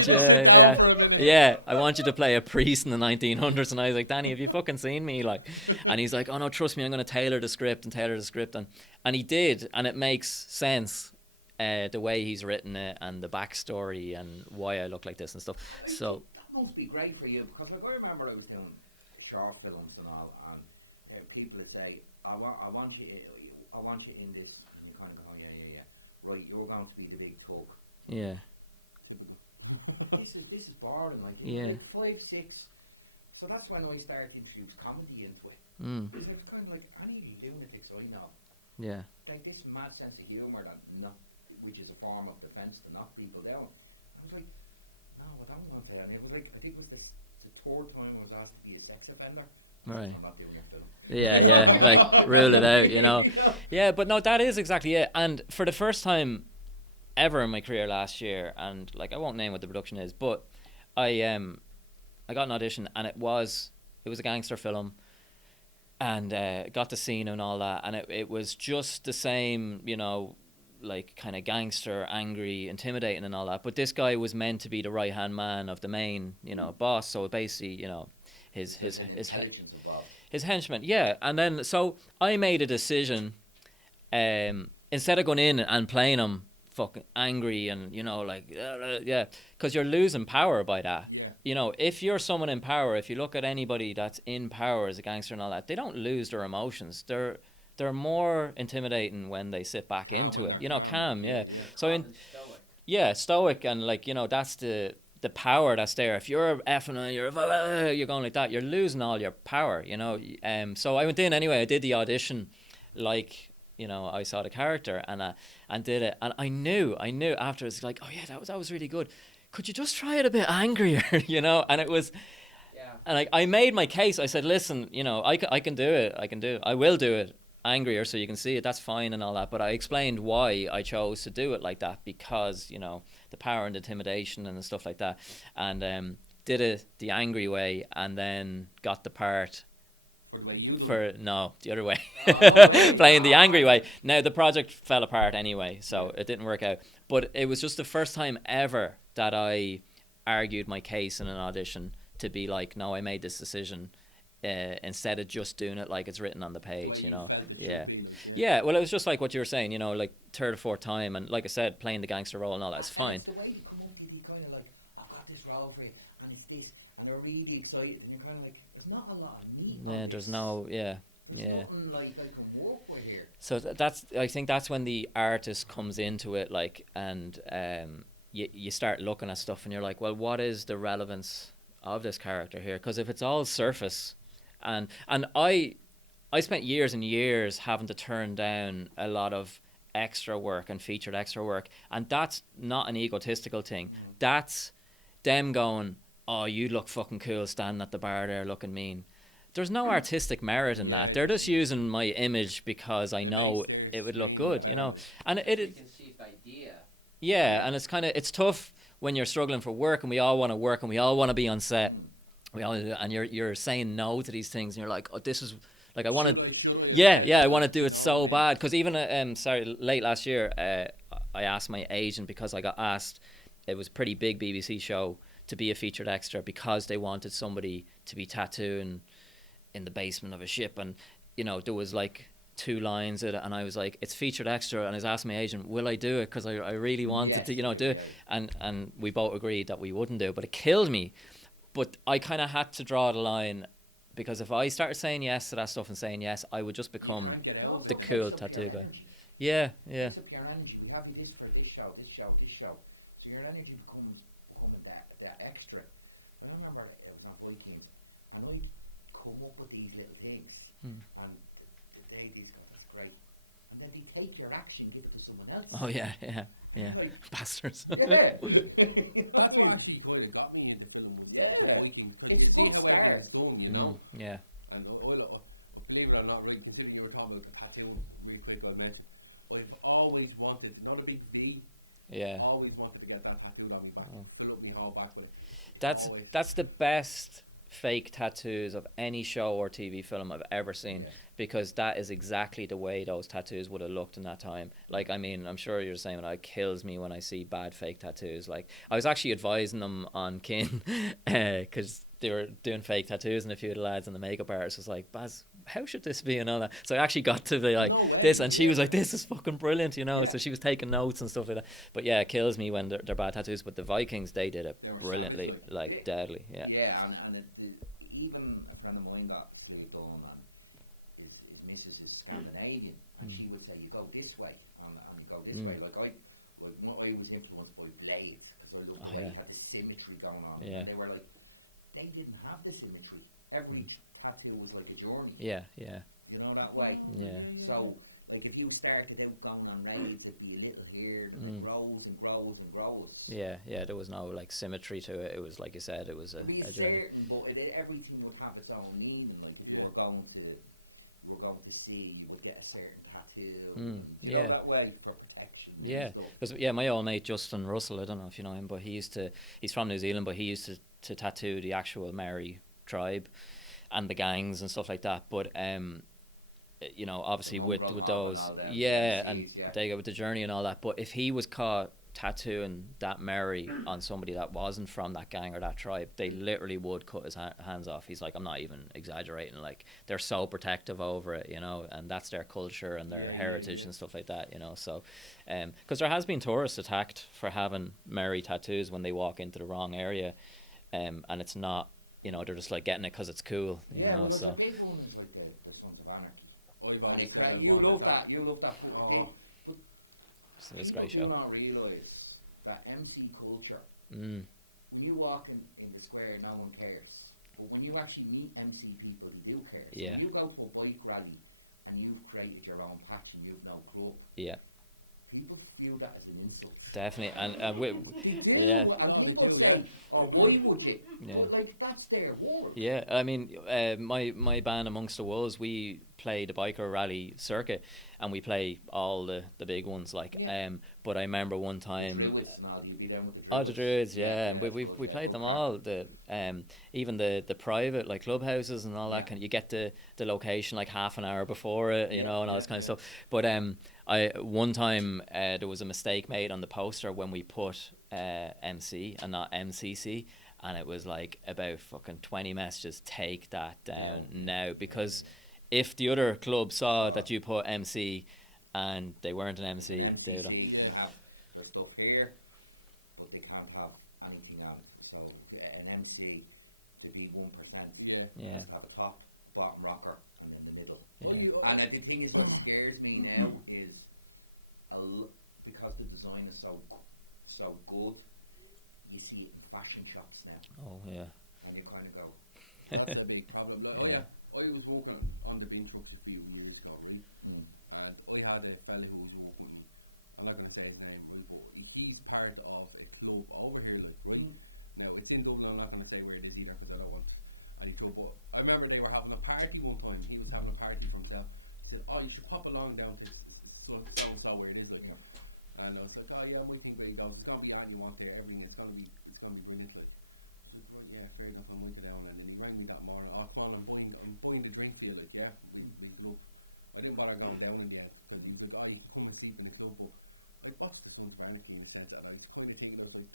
you, I want you to play a priest in the 1900s. And I was like, Danny, have you fucking seen me? Like, and he's like, oh no, trust me, I'm going to tailor the script. And he did, and it makes sense, the way he's written it and the backstory and why I look like this and stuff. So that must be great for you, because like I remember I was doing short films and all, and people would say, I want you in this, and you kind of go, yeah, right, you're going to be the big tug. Yeah. This is boring, like, Yeah. 5, 6. So that's when I started to introduce comedy into it. Because I was kind of like, I need to be doing it because I know. Yeah. Like this mad sense of humour which is a form of defence to knock people down. I was like, no, I don't want to. And it was like, I think it was the 3rd time I was asked to be a sex offender. Right. I'm not doing it to them. Yeah, like rule it out, you know. Yeah, but no, that is exactly it. And for the first time ever in my career last year, and like I won't name what the production is, but I got an audition, and it was a gangster film, and got the scene and all that, and it was just the same, you know, like kind of gangster, angry, intimidating and all that. But this guy was meant to be the right hand man of the main, you know, boss. So basically, you know, his henchman, yeah. And then so I made a decision, instead of going in and playing him fucking angry and, you know, like yeah, because you're losing power by that. Yeah. You know, if you're someone in power, if you look at anybody that's in power as a gangster and all that, they don't lose their emotions. They're more intimidating when they sit back into it. You know, calm, yeah. So stoic, and like, you know, that's the power that's there. If you're effing and you're going like that, you're losing all your power, you know. So I went in anyway. I did the audition, like, you know, I saw the character and did it, and I knew afterwards, like, oh yeah, that was really good. Could you just try it a bit angrier, you know? And it was. Yeah. And I made my case. I said, listen, you know, I can do it. I will do it angrier so you can see it. That's fine and all that. But I explained why I chose to do it like that, because, you know, the power and intimidation and stuff like that. And did it the angry way, and then got the part the other way. Playing the angry way. Now the project fell apart anyway, so it didn't work out. But it was just the first time ever that I argued my case in an audition, to be like, no, I made this decision, instead of just doing it like it's written on the page, you know. Yeah, well, it was just like what you were saying, you know, like 3rd or 4th time, and like I said, playing the gangster role and all that's fine. It's the way you come up, you be kind of like, I've got this role for you, and it's this, and they're really excited, and you're kind of like, there's not a lot of meat. Yeah, there's no, yeah. There's nothing like I can work with here. So I think that's when the artist comes into it, like, and you start looking at stuff and you're like, well, what is the relevance of this character here? Because if it's all surface, and I spent years and years having to turn down a lot of extra work and featured extra work, and that's not an egotistical thing. That's them going, oh, you look fucking cool standing at the bar there looking mean. there's no artistic merit in that. They're just using my image because I know it would look good, you know. And it Conceived idea. yeah, and it's tough when you're struggling for work, and we all want to work, and we all want to be on set. And you're saying no to these things, and you're like, oh, this is like I want to, I want to do it so bad. Because even late last year, I asked my agent, because I got asked, it was a pretty big BBC show, to be a featured extra because they wanted somebody to be tattooing in the basement of a ship, and you know there was like 2 lines in it, and I was like, it's featured extra, and I was asking my agent, will I do it, because I really wanted to, you know, do it, and we both agreed that we wouldn't do it, but it killed me. But I kind of had to draw the line, because if I started saying yes to that stuff and saying yes, I would just become the cool tattoo guy. Yeah. It's up your energy. We have you this for this show. So your energy becomes that extra. I remember it was not Vikings, and I come up with these little things, and the ladies go, that's great. And then they take your action, give it to someone else. Oh yeah. Like, bastards. Yeah. That's what actually kind of got me into film. Vikings. Like, It's you see good how start. everything's done, you know. Yeah. And believe it or not, right, considering you were talking about the tattoo really quick, I've always wanted, not a big D, Yeah. always wanted to get that tattoo on me back. Fill up my whole back with. That's the best fake tattoos of any show or TV film I've ever seen, because that is exactly the way those tattoos would have looked in that time. Like, I mean, I'm sure you're the same, it kills me when I see bad fake tattoos. Like, I was actually advising them on Kin, because they were doing fake tattoos, and a few of the lads and the makeup artist was like, Baz, how should this be, and all that. So I actually got to be like this, and she was like, this is fucking brilliant, you know. So she was taking notes and stuff like that. But yeah, it kills me when they're bad tattoos. But the Vikings, they did it brilliantly, like deadly. Yeah. Yeah, and even a friend of mine got sleep on, and his missus is Scandinavian, and she would say, you go this way, and you go this way. Like I was influenced by Blades, because I loved the way he had the symmetry going on. Yeah. And they were like, they didn't have the symmetry. Every tattoo was like a journey. Yeah. You know, that way. Yeah. So, like, if you started out going on raids, it'd be a little here, and it grows and grows and grows. Yeah. There was no like symmetry to it. It was like you said, it was a journey. Certain, but everything would have its own meaning. Like, if you were going to see, you would get a certain tattoo. You know, that way for protection. Yeah, because my old mate Justin Russell, I don't know if you know him, but he's from New Zealand, but he used to tattoo the actual Maori tribe and the gangs and stuff like that. But you know, obviously with those, and they go with the journey and all that. But if he was caught tattooing that Maori on somebody that wasn't from that gang or that tribe, they literally would cut his hands off. He's like, I'm not even exaggerating. Like, they're so protective over it, you know, and that's their culture and their heritage and stuff like that, you know. So, because there has been tourists attacked for having Maori tattoos when they walk into the wrong area, and it's not, you know, they're just like getting it because it's cool, you know. Well, So the big one is like the Sons of Anarchy. You love that. it's a great People show. do not realise that MC culture, when you walk in the square, no one cares. But when you actually meet MC people, they do care. So when you go to a bike rally and you've created your own patch and you've no club, people view that as an insult. Definitely, and And people say, "Oh, why would you?" Yeah. But, like, that's their word. Yeah, I mean, my band Amongst the Wolves, we play the biker rally circuit, and we play all the big ones, like. But I remember one time. Druids and all, you'd be down with the Oh, the Druids, yeah, and we played them all. Even the private like clubhouses and all that. Kind of, you get the location like half an hour before it, you know, and all this kind of stuff. But one time there was a mistake made on the poster when we put MC and not MCC, and it was like about fucking 20 messages. Take that down now, because if the other club saw that you put MC and they weren't an MC, they would have their stuff here, but they can't have anything else. So an MC to be 1%, just have a top, bottom rocker, and then the middle. And the thing is, what scares me now is because the design is so good, you see it in fashion shops now. Oh yeah. And you kind of go, that's a big problem. I was working on the beam trucks a few years ago, right? And I had a fella who was working, I'm not going to say his name, right, but he's part of a club over here, like, right? Now, it's in Dublin, I'm not going to say where it is either, because I don't want any club, but I I remember they were having a party one time. He was having a party for himself. He said, "Oh, you should pop along down to so where it is, like, you know." And I said, "Oh yeah, my thing, they goes, it's gonna be all you want there, everything. It's gonna be brilliant." Like, I said, "Well, yeah, fair enough. I might go down." And then he rang me that morning. "Oh, Paul, I'm buying the drink for you." Like, yeah, look, I didn't bother going down yet. But he was like, "Oh, you can come and sleep in the club." But I lost the humanity in the sense that I kind of think I was like,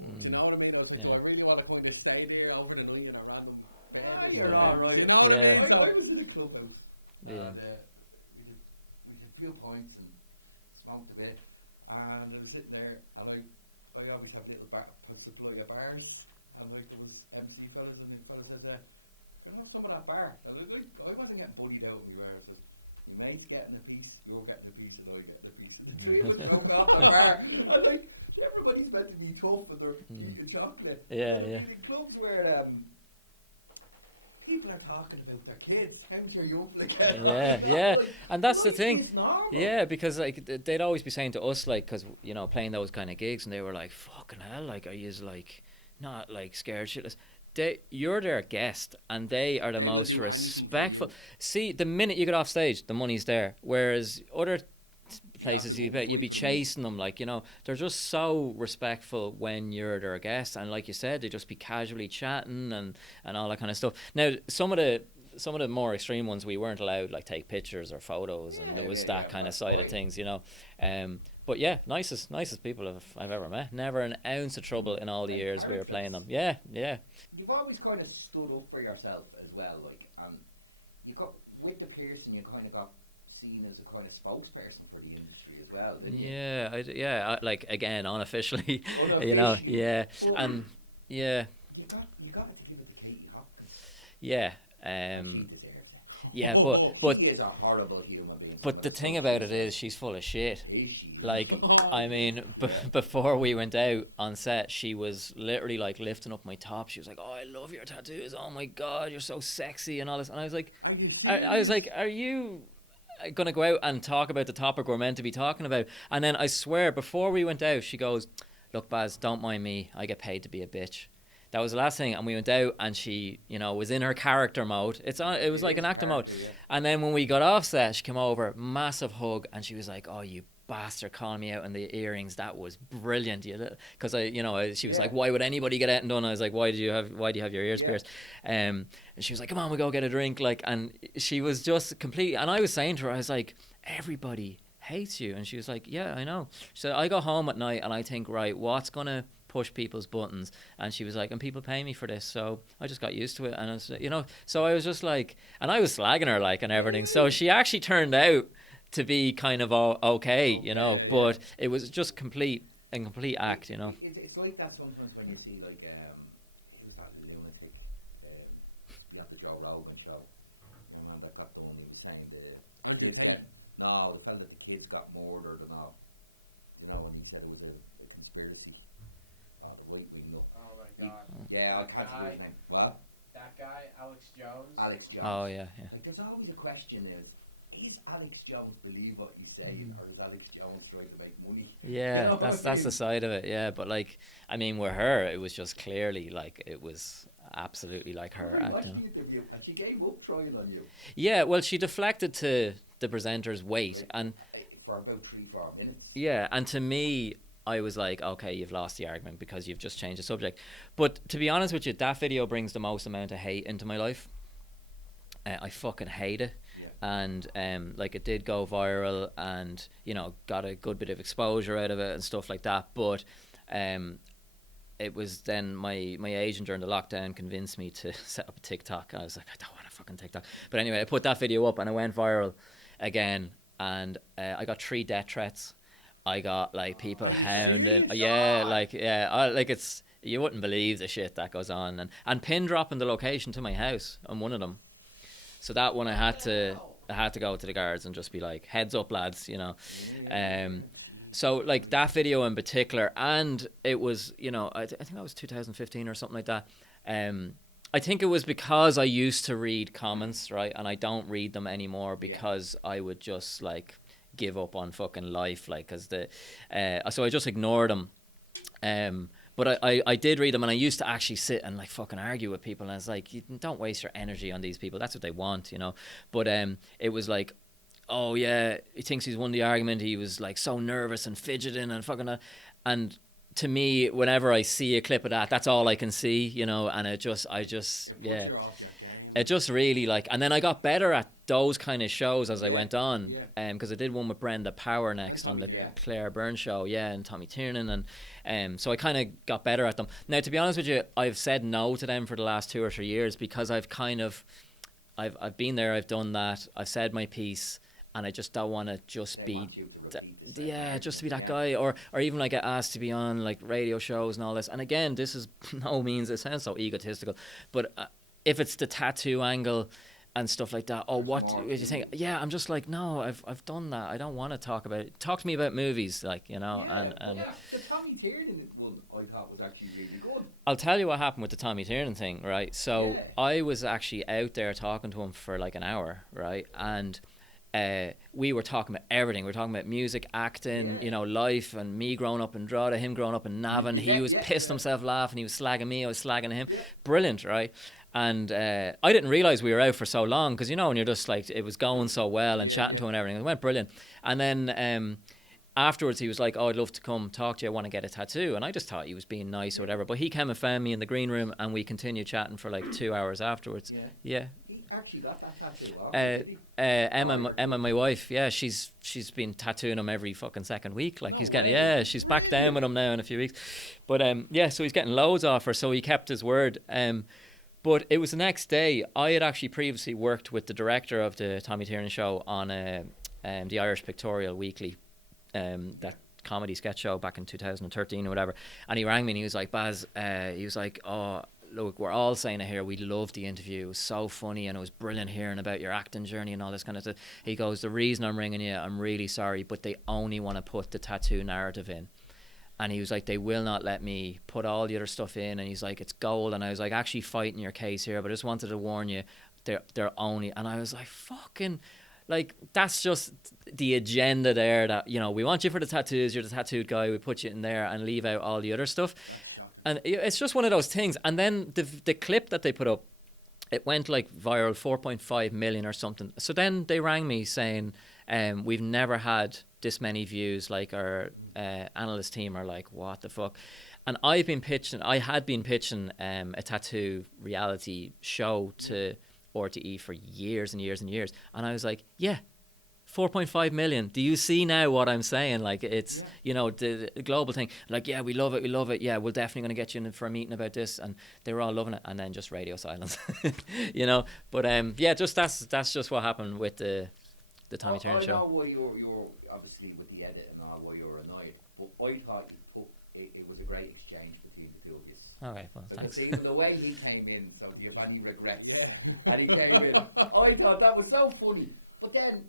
do you know what I mean? I was like, I really want to kind of stay there over the night in a random. You're all right. Do you know what I mean? I was in a clubhouse. Yeah. And we did a few points and smoked a bit. And I was sitting there, and I always have little supply of bars. And like there was MC fellas, and the fella says, "Can I have some of that bar?" And I wasn't getting bullied out of me bar. So your mate's getting a piece, you're getting a piece, and I getting a piece. And the three of us broke off the bar. And like everybody's meant to be tough, and they're eating chocolate. Yeah, and yeah. in clubs where people are talking about their kids, how's your young flick? Yeah. And that's the thing. It's normal. Yeah, because like they'd always be saying to us, like, because you know, playing those kind of gigs, and they were like, "Fucking hell, like, are you like not like scared shitless?" You're their guest, and they are the most respectful. See, the minute you get off stage, the money's there. Whereas other places, you'd be chasing them, like, you know, they're just so respectful when you're their guest, and like you said, they just be casually chatting and all that kind of stuff. Now, some of the more extreme ones, we weren't allowed like take pictures or photos, and there was that kind of side of things, you know. But yeah, nicest people I've ever met. Never an ounce of trouble in all the years we were playing them. Yeah. You've always kind of stood up for yourself as well, like, you got with the piercing, you kind of got seen as a kind of spokesperson for the industry as well, didn't you? I like, again, unofficially, you know, yeah, well, and yeah, you got to give it to Katie Hopkins. Yeah, She deserves it. yeah, but She is a horrible human being. but the thing about it is, she's full of shit. Is she? Like, I mean, before we went out on set, she was literally like lifting up my top. She was like, "Oh, I love your tattoos. Oh my god, you're so sexy," and all this. And I was like, I was like, "Are you gonna go out and talk about the topic we're meant to be talking about?" And then I swear, before we went out, she goes, "Look, Baz, don't mind me. I get paid to be a bitch." That was the last thing, and we went out, and she, you know, was in her character mode. It was like an actor mode. Yeah. And then when we got off set, she came over, massive hug, and she was like, "Oh, you bastard, calling me out on the earrings. That was brilliant." Because she was like, "Why would anybody get out and done?" I was like, "Why do you have your ears pierced?" And she was like, "Come on, we go get a drink." Like, and she was just completely. And I was saying to her, I was like, "Everybody hates you," and she was like, "Yeah, I know." She said, "I go home at night and I think, right, what's gonna push people's buttons?" And she was like, "And people pay me for this, so I just got used to it." And it's, you know, so I was just like, and I was slagging her like and everything. So she actually turned out to be kind of okay, you know, but it was just complete act, you know. It's like that sometimes when you see like who's that lunatic? You have the Joe Rogan show. You remember that got the one he was saying no, the fact that the kids got murdered and all. You know, when he said it was a conspiracy. The right wing look. Oh my god. Yeah, I can't see his name. What? That guy, Alex Jones. Alex Jones. Oh yeah. Like, there's always a question: is Alex Jones believe what he's saying, or is Alex Jones trying to make money? Yeah, You know that's what I the mean? side of it. Yeah, but like, I mean, with her, it was just clearly like it was absolutely like her I watched acting. the interview, and she gave up trying on you Yeah, well, she deflected to the presenter's weight, and for about 3-4 minutes. yeah, and to me, I was like, okay, you've lost the argument because you've just changed the subject. But to be honest with you, that video brings the most amount of hate into my life. I fucking hate it. And like, it did go viral, and you know, got a good bit of exposure out of it and stuff like that. But it was then my agent during the lockdown convinced me to set up a TikTok. I was like, I don't want a fucking TikTok. But anyway, I put that video up and it went viral again, and I got 3 death threats. I got like people hounding. Like it's, you wouldn't believe the shit that goes on, and pin dropping the location to my house on one of them. So that one I had to go to the guards and just be like, heads up, lads, you know. So like that video in particular, and it was, you know, I think that was 2015 or something like that. I think it was because I used to read comments, right, and I don't read them anymore because I would just like give up on fucking life, like, cause so I just ignored them. But I did read them, and I used to actually sit and like fucking argue with people, and it's like, you don't waste your energy on these people. That's what they want, you know. But it was like, oh yeah, he thinks he's won the argument. He was like so nervous and fidgeting and fucking, and to me, whenever I see a clip of that, that's all I can see, you know. And it just really like, and then I got better at those kind of shows as I went on, because I did one with Brenda Power next on the Claire Byrne show, and Tommy Tiernan, and so I kind of got better at them. Now, to be honest with you, I've said no to them for the last 2 or 3 years because I've been there, I've done that, I've said my piece, and I just don't want to just be that guy, or even like get asked to be on like radio shows and all this. And again, this is no means, it sounds so egotistical, but if it's the tattoo angle and stuff like that, what do you think? Yeah, I'm just like, no, I've done that. I don't want to talk about it. Talk to me about movies, like, you know. And the Tommy Tiernan one I thought was actually really good. I'll tell you what happened with the Tommy Tiernan thing, right? So I was actually out there talking to him for like an hour, right? And we were talking about everything. We were talking about music, acting, you know, life, and me growing up in Drogheda, him growing up in Navan. He was pissed himself laughing. He was slagging me. I was slagging him. Brilliant, right? And I didn't realise we were out for so long, because, you know, when you're just like, it was going so well and chatting to him and everything. It went brilliant. And then afterwards he was like, oh, I'd love to come talk to you. I want to get a tattoo. And I just thought he was being nice or whatever. But he came and found me in the green room, and we continued chatting for like 2 hours afterwards. Yeah. He actually got that tattoo off, Emma, my wife, she's been tattooing him every fucking second week. Like, he's getting, she's back down with him now in a few weeks. But so he's getting loads off her. So he kept his word. But it was the next day. I had actually previously worked with the director of the Tommy Tiernan Show on the Irish Pictorial Weekly, that comedy sketch show back in 2013 or whatever. And he rang me and he was like, Baz, he was like, oh, look, we're all saying it here. We loved the interview. It was so funny, and it was brilliant hearing about your acting journey and all this kind of stuff. He goes, the reason I'm ringing you, I'm really sorry, but they only want to put the tattoo narrative in. And he was like, they will not let me put all the other stuff in. And he's like, it's gold. And I was like, actually fighting your case here, but I just wanted to warn you, they're only. And I was like, fucking, like, that's just the agenda there, that, you know, we want you for the tattoos, you're the tattooed guy, we put you in there and leave out all the other stuff. And it's just one of those things. And then the clip that they put up, it went like viral, 4.5 million or something. So then they rang me saying, we've never had this many views. Like, our analyst team are like, what the fuck? And I had been pitching a tattoo reality show to RTE for years and years and years. And I was like, 4.5 million. Do you see now what I'm saying? Like, it's, you know, the global thing. Like, we love it. Yeah, we're definitely going to get you in for a meeting about this. And they were all loving it. And then just radio silence, you know. But just that's just what happened with the Tommy Tiernan Show. I know why you're obviously with the edit and all, why you're annoyed. But I thought it was a great exchange between the two of you. Okay, well, thanks. Even the way he came in, so if you have any regrets, and he came in, I thought that was so funny. But then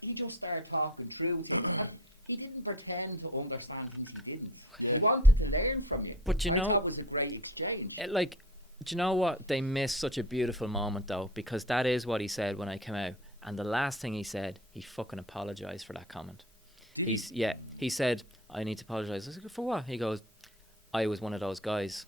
he just started talking through to him. And he didn't pretend to understand things he didn't. He wanted to learn from you. But you know, that was a great exchange. Like, do you know what? They missed such a beautiful moment, though, because that is what he said when I came out. And the last thing he said, he fucking apologised for that comment. He said, I need to apologise. I said, for what? He goes, I was one of those guys.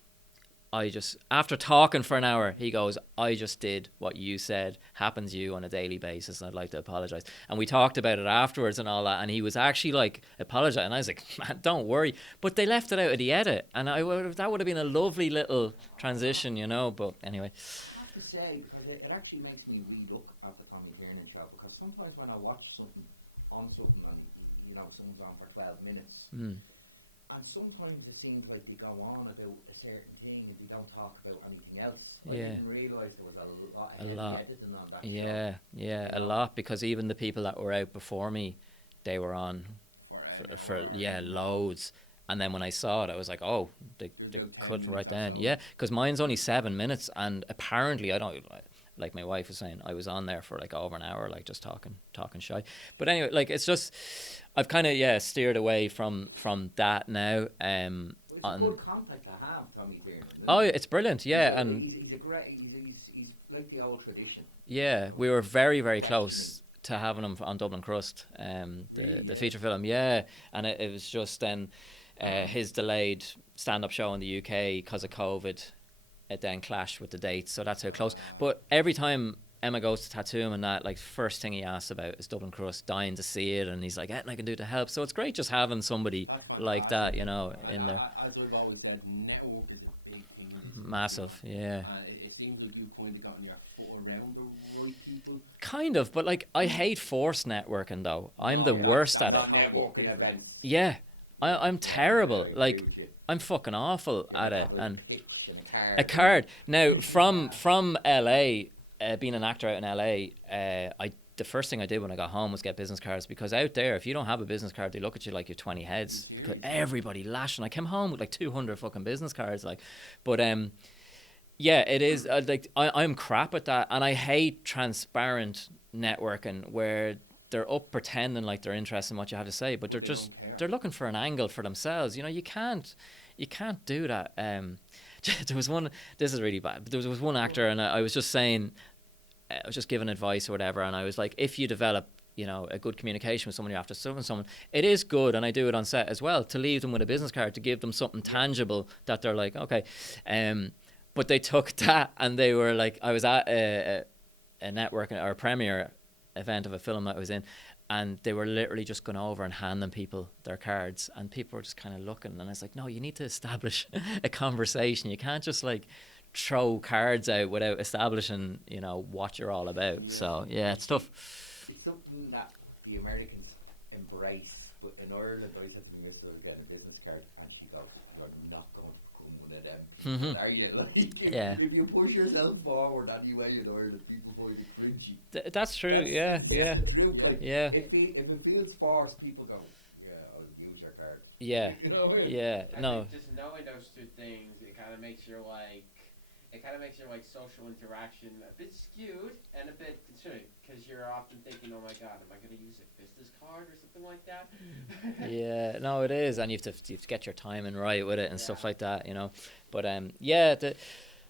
After talking for an hour, he goes, I just did what you said happens to you on a daily basis, and I'd like to apologise. And we talked about it afterwards and all that, and he was actually like, apologise. And I was like, man, don't worry. But they left it out of the edit, and that would have been a lovely little transition, you know. But anyway. I have to say, it actually makes me re-look at the Tommy Tiernan Show, because sometimes when I watch something and, you know, someone's on for 12 minutes, and sometimes it seems like they go on about a certain thing and they don't talk about anything else. I didn't realise there was a lot editing on that show. A lot, because even the people that were out before me, they were on for loads. And then when I saw it, I was like, oh, they cut right then. Yeah, because mine's only 7 minutes, and apparently I don't, like my wife was saying, I was on there for like over an hour, like just talking shy. But anyway, like, it's just, I've kind of steered away from that now. It's a good contact to have, Tommy Tiernan. Oh, it's brilliant, and he's a great, he's like the old tradition. Yeah, we were very, very close to having him on Dublin Crust, the feature film. Yeah, and it was just then his delayed stand-up show in the UK because of COVID. It then clashed with the dates, so that's how close. But every time Emma goes to tattoo him and that, like, first thing he asks about is Dublin Crust, dying to see it, and he's like, anything I can do to help. So it's great just having somebody like that, you know, in there. As I've always said, network is a big thing. Massive, yeah. It seems like you've kind of gotten your foot around the right people. Kind of, but like, I hate forced networking though. I'm the worst at it. Networking events. Yeah, I'm terrible. Like, I'm fucking awful at it. And a card. Now, from LA, being an actor out in LA, the first thing I did when I got home was get business cards, because out there, if you don't have a business card, they look at you like you're 20 heads. Because everybody lashing. I came home with like 200 fucking business cards, like, but yeah, it is like I'm crap at that, and I hate transparent networking where they're up pretending like they're interested in what you have to say, but they're looking for an angle for themselves. You know, you can't do that. There was one. This is really bad. But there was one actor, and I was just saying. I was just giving advice or whatever, and I was like, if you develop, you know, a good communication with someone, you're after someone, it is good, and I do it on set as well, to leave them with a business card, to give them something tangible that they're like, okay. But they took that, and they were like, I was at a network or a premiere event of a film that I was in, and they were literally just going over and handing people their cards, and people were just kind of looking, and I was like, no, you need to establish a conversation. You can't just like throw cards out without establishing, you know, what you're all about. Yeah. So yeah, it's tough. It's something that the Americans embrace, but in Ireland, I said to my sister, getting a business card, and she goes, "I'm not going to come with them." Are you? Like, yeah. If you push yourself forward anyway in Ireland, people find it cringy. That's true. That's like, yeah. If it feels forced, people go, "Yeah, I'll use your card." Yeah. You know what I mean? Yeah. I No. think just knowing those two things, it kind of makes your social interaction a bit skewed and a bit concerning, because you're often thinking, oh my god, am I going to use a business card or something like that? Yeah, no, it is, and you have to get your timing right with it and stuff like that, you know. But yeah,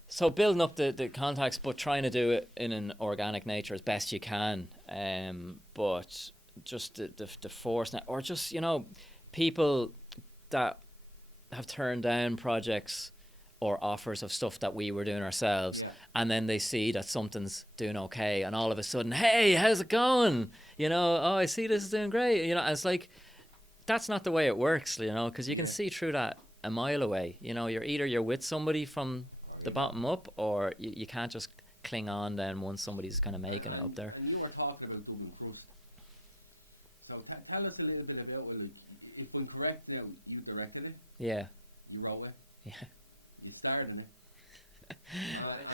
so building up the contacts, but trying to do it in an organic nature as best you can. But just the force, or just, you know, people that have turned down projects or offers of stuff that we were doing ourselves, and then they see that something's doing okay, and all of a sudden, hey, how's it going? You know, oh, I see this is doing great. You know, and it's like, that's not the way it works, you know, because you can see through that a mile away. You know, you're with somebody from the bottom up, or you can't just cling on then once somebody's kind of making it up there. And you were talking about Dublin Crust. So tell us a little bit about it. If I'm correct now, you directed it? Yeah. You wrote it? Yeah. You starred in it.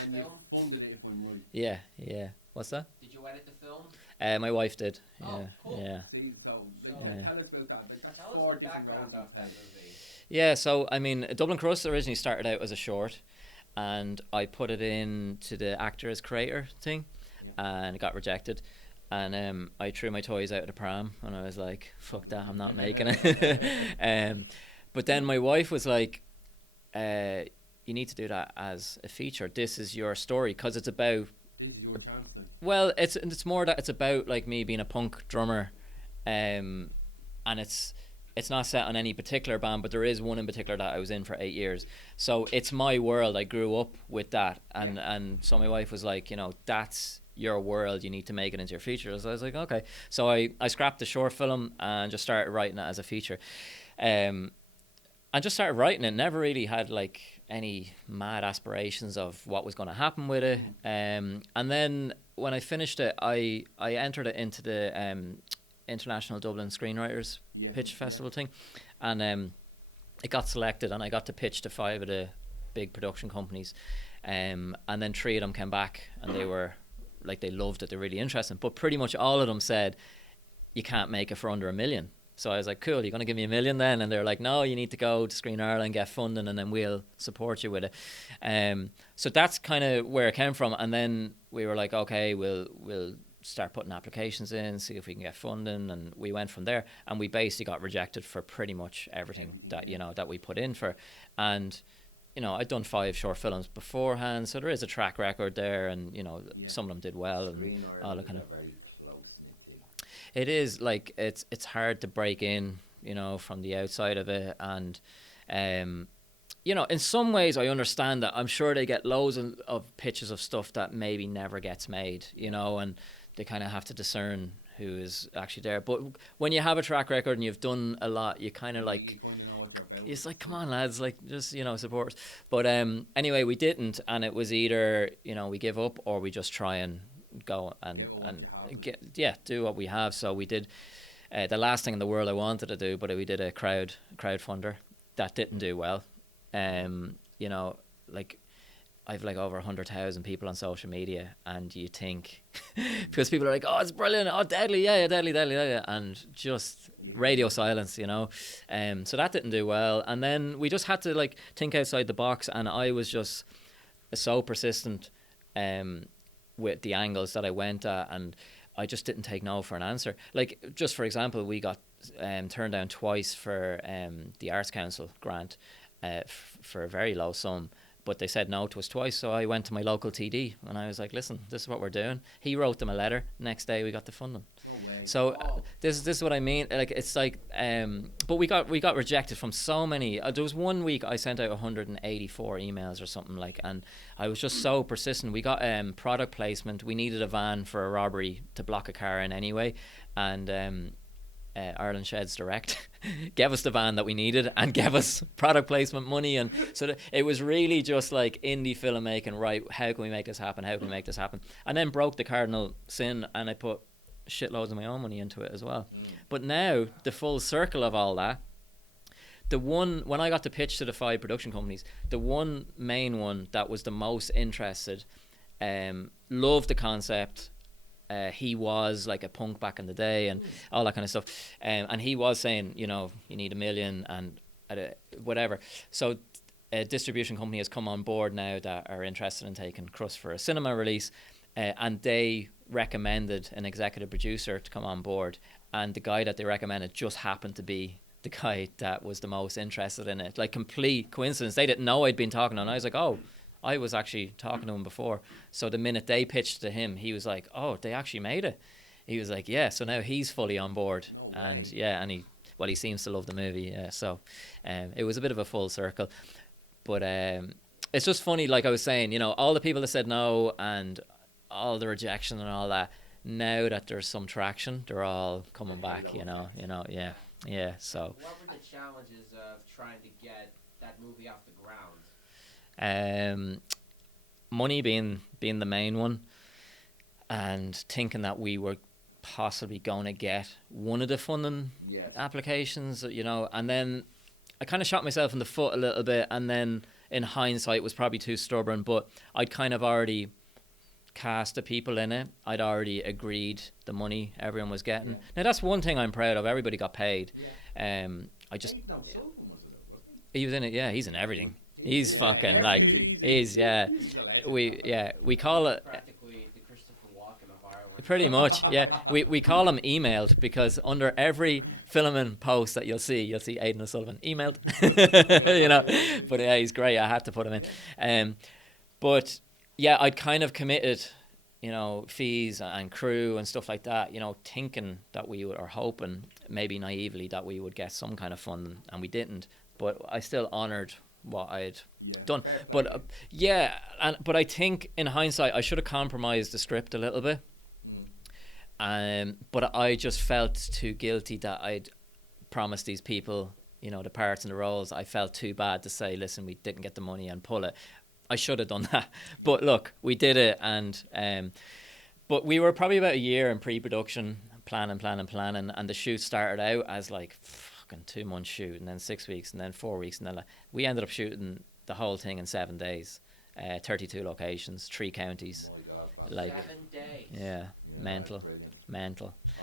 And you funded it, if I'm right. Yeah. What's that? Did you edit the film? My wife did. Oh, cool. Yeah. See, so tell us about that. That's Tell four us the different background rounds of that movie. Yeah, so I mean, Dublin Crust originally started out as a short, and I put it into the actor as creator thing, and it got rejected. And I threw my toys out of the pram, and I was like, fuck that, I'm not making it. But then my wife was like, you need to do that as a feature. This is your story, because it's about... This is your chance then. Well, it's more that it's about like me being a punk drummer, and it's not set on any particular band, but there is one in particular that I was in for 8 years. So it's my world. I grew up with that, and so my wife was like, you know, that's your world. You need to make it into your feature. So I was like, okay. So I scrapped the short film and just started writing it as a feature, and just started writing it. Never really had like any mad aspirations of what was going to happen with it. And then when I finished it, I entered it into the International Dublin Screenwriters Pitch Festival thing, and it got selected, and I got to pitch to 5 of the big production companies, and then 3 of them came back, and they were like, they loved it, they're really interested, but pretty much all of them said you can't make it for under $1 million. So I was like, cool, you're going to give me $1 million then? And they're like, no, you need to go to Screen Ireland, get funding, and then we'll support you with it. So that's kind of where it came from. And then we were like, okay, we'll start putting applications in, see if we can get funding. And we went from there. And we basically got rejected for pretty much everything that, you know, that we put in for. And, you know, I'd done 5 short films beforehand, so there is a track record there. And, you know, some of them did well. And all that kind of... It is like it's hard to break in, you know, from the outside of it, and you know, in some ways I understand that. I'm sure they get loads of pitches of stuff that maybe never gets made, you know, and they kind of have to discern who is actually there. But when you have a track record and you've done a lot, you kind of like, it's like, come on lads, like just, you know, support us. But anyway, we didn't, and it was either, you know, we give up or we just try and go and do what we have. So we did the last thing in the world I wanted to do, but we did a crowdfunder that didn't do well. You know, like I've like over 100,000 people on social media, and you think because people are like, oh, it's brilliant, oh, deadly, yeah, deadly, and just radio silence, you know. So that didn't do well, and then we just had to like think outside the box, and I was just so persistent with the angles that I went at, and I just didn't take no for an answer. Like, just for example, we got turned down twice for the Arts Council grant for a very low sum. But they said no to us twice, so I went to my local TD and I was like, "Listen, this is what we're doing." He wrote them a letter. Next day, we got the funding. So this is what I mean. Like, it's like, but we got rejected from so many. There was 1 week I sent out 184 emails or something like, and I was just so persistent. We got product placement. We needed a van for a robbery to block a car in anyway, and Ireland Sheds Direct gave us the van that we needed and gave us product placement money, and so it was really just like indie filmmaking. Right, how can we make this happen? How can we make this happen? And then broke the cardinal sin, and I put shitloads of my own money into it as well. But now the full circle of all that, the one when I got to pitch to the 5 production companies, the one main one that was the most interested, loved the concept. He was like a punk back in the day and all that kind of stuff, and he was saying, you know, you need $1 million and whatever. So a distribution company has come on board now that are interested in taking Crust for a cinema release, and they recommended an executive producer to come on board, and the guy that they recommended just happened to be the guy that was the most interested in it. Like, complete coincidence. They didn't know I'd been talking, and I was like, oh, I was actually talking to him before. So the minute they pitched to him, he was like, oh, they actually made it. He was like, yeah. So now he's fully on board. And yeah, and he seems to love the movie. Yeah. So it was a bit of a full circle. But it's just funny, like I was saying, you know, all the people that said no and all the rejection and all that, now that there's some traction, they're all coming back, you know, yeah. Yeah, so. What were the challenges of trying to get that movie off the ground? Money being the main one, and thinking that we were possibly going to get one of the funding applications, you know, and then I kind of shot myself in the foot a little bit, and then in hindsight was probably too stubborn, but I'd kind of already cast the people in it. I'd already agreed the money everyone was getting. Yeah. Now that's one thing I'm proud of. Everybody got paid. Yeah. I just he was in it. Yeah, he's in everything. He's fucking like we call it practically the Christopher Walken of Ireland. Pretty much, yeah. We call him emailed because under every filming post that you'll see Aidan O'Sullivan emailed, you know. But yeah, he's great. I had to put him in. But yeah, I'd kind of committed, you know, fees and crew and stuff like that, you know, thinking that we would, or hoping maybe naively that we would get some kind of funding, and we didn't. But I still honoured what I'd done. But but I think in hindsight I should have compromised the script a little bit. But I just felt too guilty that I'd promised these people, you know, the parts and the roles. I felt too bad to say, listen, we didn't get the money and pull it. I should have done that. But look, we did it, and but we were probably about a year in pre-production, planning, and the shoot started out as like 2 months shoot, and then 6 weeks, and then 4 weeks, and then we ended up shooting the whole thing in 7 days, 32 locations, 3 counties. Oh my God, like 7 days. Yeah, mental.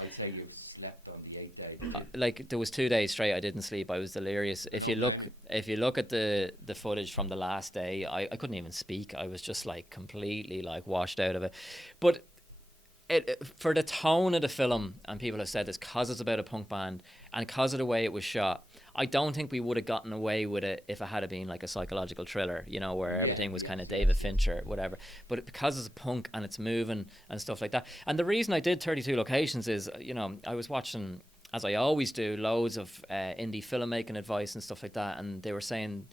I'd say you've slept on the 8th day. Like there was 2 days straight I didn't sleep. I was delirious. If you look at the footage from the last day, I couldn't even speak. I was just like completely like washed out of it. But for the tone of the film, and people have said this, because it's about a punk band and because of the way it was shot, I don't think we would have gotten away with it if it had been like a psychological thriller, you know, where everything was kind of David Fincher, whatever. But because it's punk and it's moving and stuff like that. And the reason I did 32 locations is, you know, I was watching, as I always do, loads of indie filmmaking advice and stuff like that, and they were saying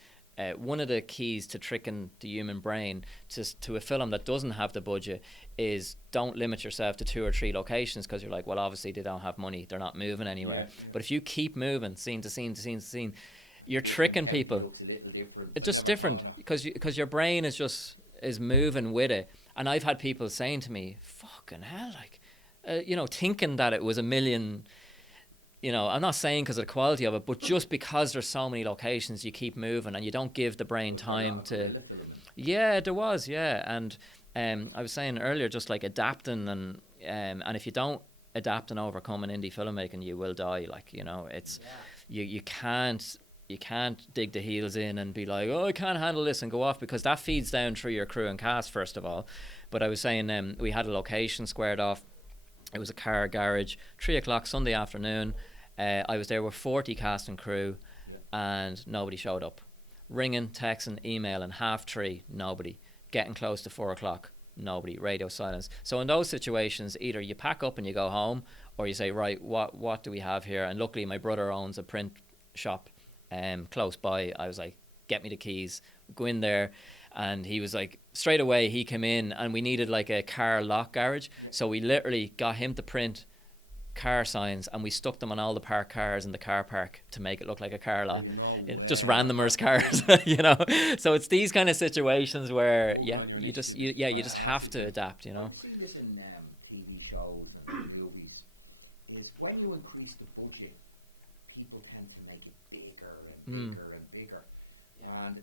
one of the keys to tricking the human brain to a film that doesn't have the budget is don't limit yourself to 2 or 3 locations, because you're like, well, obviously they don't have money, they're not moving anywhere. But if you keep moving scene to scene to scene to scene, you're tricking people. It's just different because your brain is moving with it. And I've had people saying to me, fucking hell, like, thinking that it was a million. I'm not saying because of the quality of it, but just because there's so many locations, you keep moving and you don't give the brain time to. Yeah, there was, yeah. And I was saying earlier, just like adapting and if you don't adapt and overcome in indie filmmaking, you will die. Like, it's you can't dig the heels in and be like, oh, I can't handle this and go off, because that feeds down through your crew and cast first of all. But I was saying we had a location squared off. It was a car garage, 3:00 Sunday afternoon. I was there with 40 cast and crew, and nobody showed up. Ringing, texting, emailing, 3:30, nobody. Getting close to 4:00, nobody. Radio silence. So in those situations, either you pack up and you go home, or you say, right, what do we have here? And luckily, my brother owns a print shop close by. I was like, get me the keys. Go in there. And he was like, straight away, he came in and we needed like a car lock garage. So we literally got him to print car signs and we stuck them on all the parked cars in the car park to make it look like a car lot. Just randomers cars, So it's these kind of situations where, you just have to adapt, I've seen this in TV shows and movies, is when you increase the budget, people tend to make it bigger and bigger and bigger. And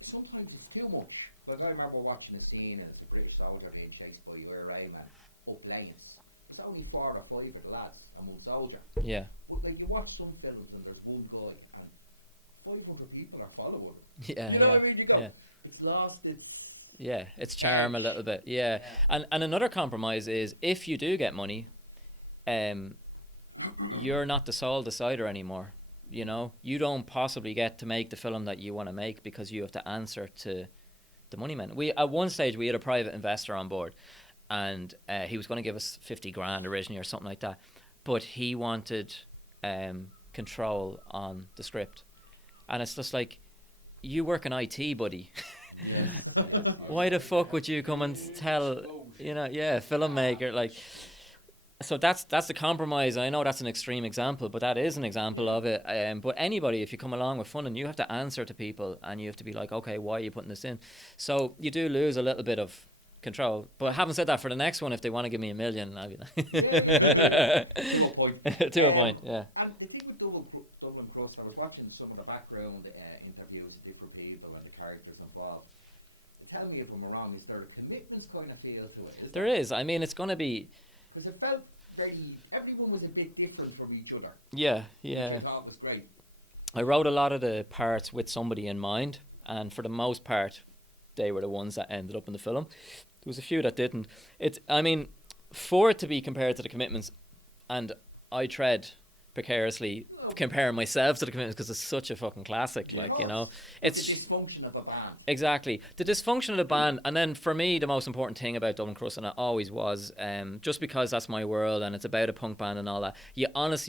sometimes it's too much. Like I remember watching a scene and it's a British soldier being chased by a IRA man up lanes. There's only 4 or 5 of the lads and one soldier. Yeah. But like you watch some films and there's one guy and 500 people are following him. Yeah. You know what I mean? It's lost its charm a little bit. Yeah. And another compromise is if you do get money, you're not the sole decider anymore. You don't possibly get to make the film that you want to make because you have to answer to the money men. At one stage we had a private investor on board, and he was going to give us 50 grand originally or something like that, but he wanted control on the script, and it's just like, you work in IT, buddy. Why the fuck would you come and tell filmmaker, like. So that's the compromise. I know that's an extreme example, but that is an example of it. But anybody, if you come along with funding, you have to answer to people, and you have to be like, okay, why are you putting this in? So you do lose a little bit of control. But having said that, for the next one, if they want to give me $1 million, I'll be like, to a point. To a point, yeah. And the thing with Dublin Crust, I was watching some of the background interviews with different people and the characters involved. Tell me if I'm wrong. Is there a commitments kind of feel to it? There is. I mean, it's going to be. Because it felt everyone was a bit different from each other. Yeah. Which I thought was great. I wrote a lot of the parts with somebody in mind, and for the most part, they were the ones that ended up in the film. There was a few that didn't. For it to be compared to the commitments, and I tread precariously comparing myself to the commitments because it's such a fucking classic, it's the dysfunction of a band. Exactly, the dysfunction of the band. And then for me, the most important thing about Dublin Crust, and it always was, just because that's my world and it's about a punk band and all that, you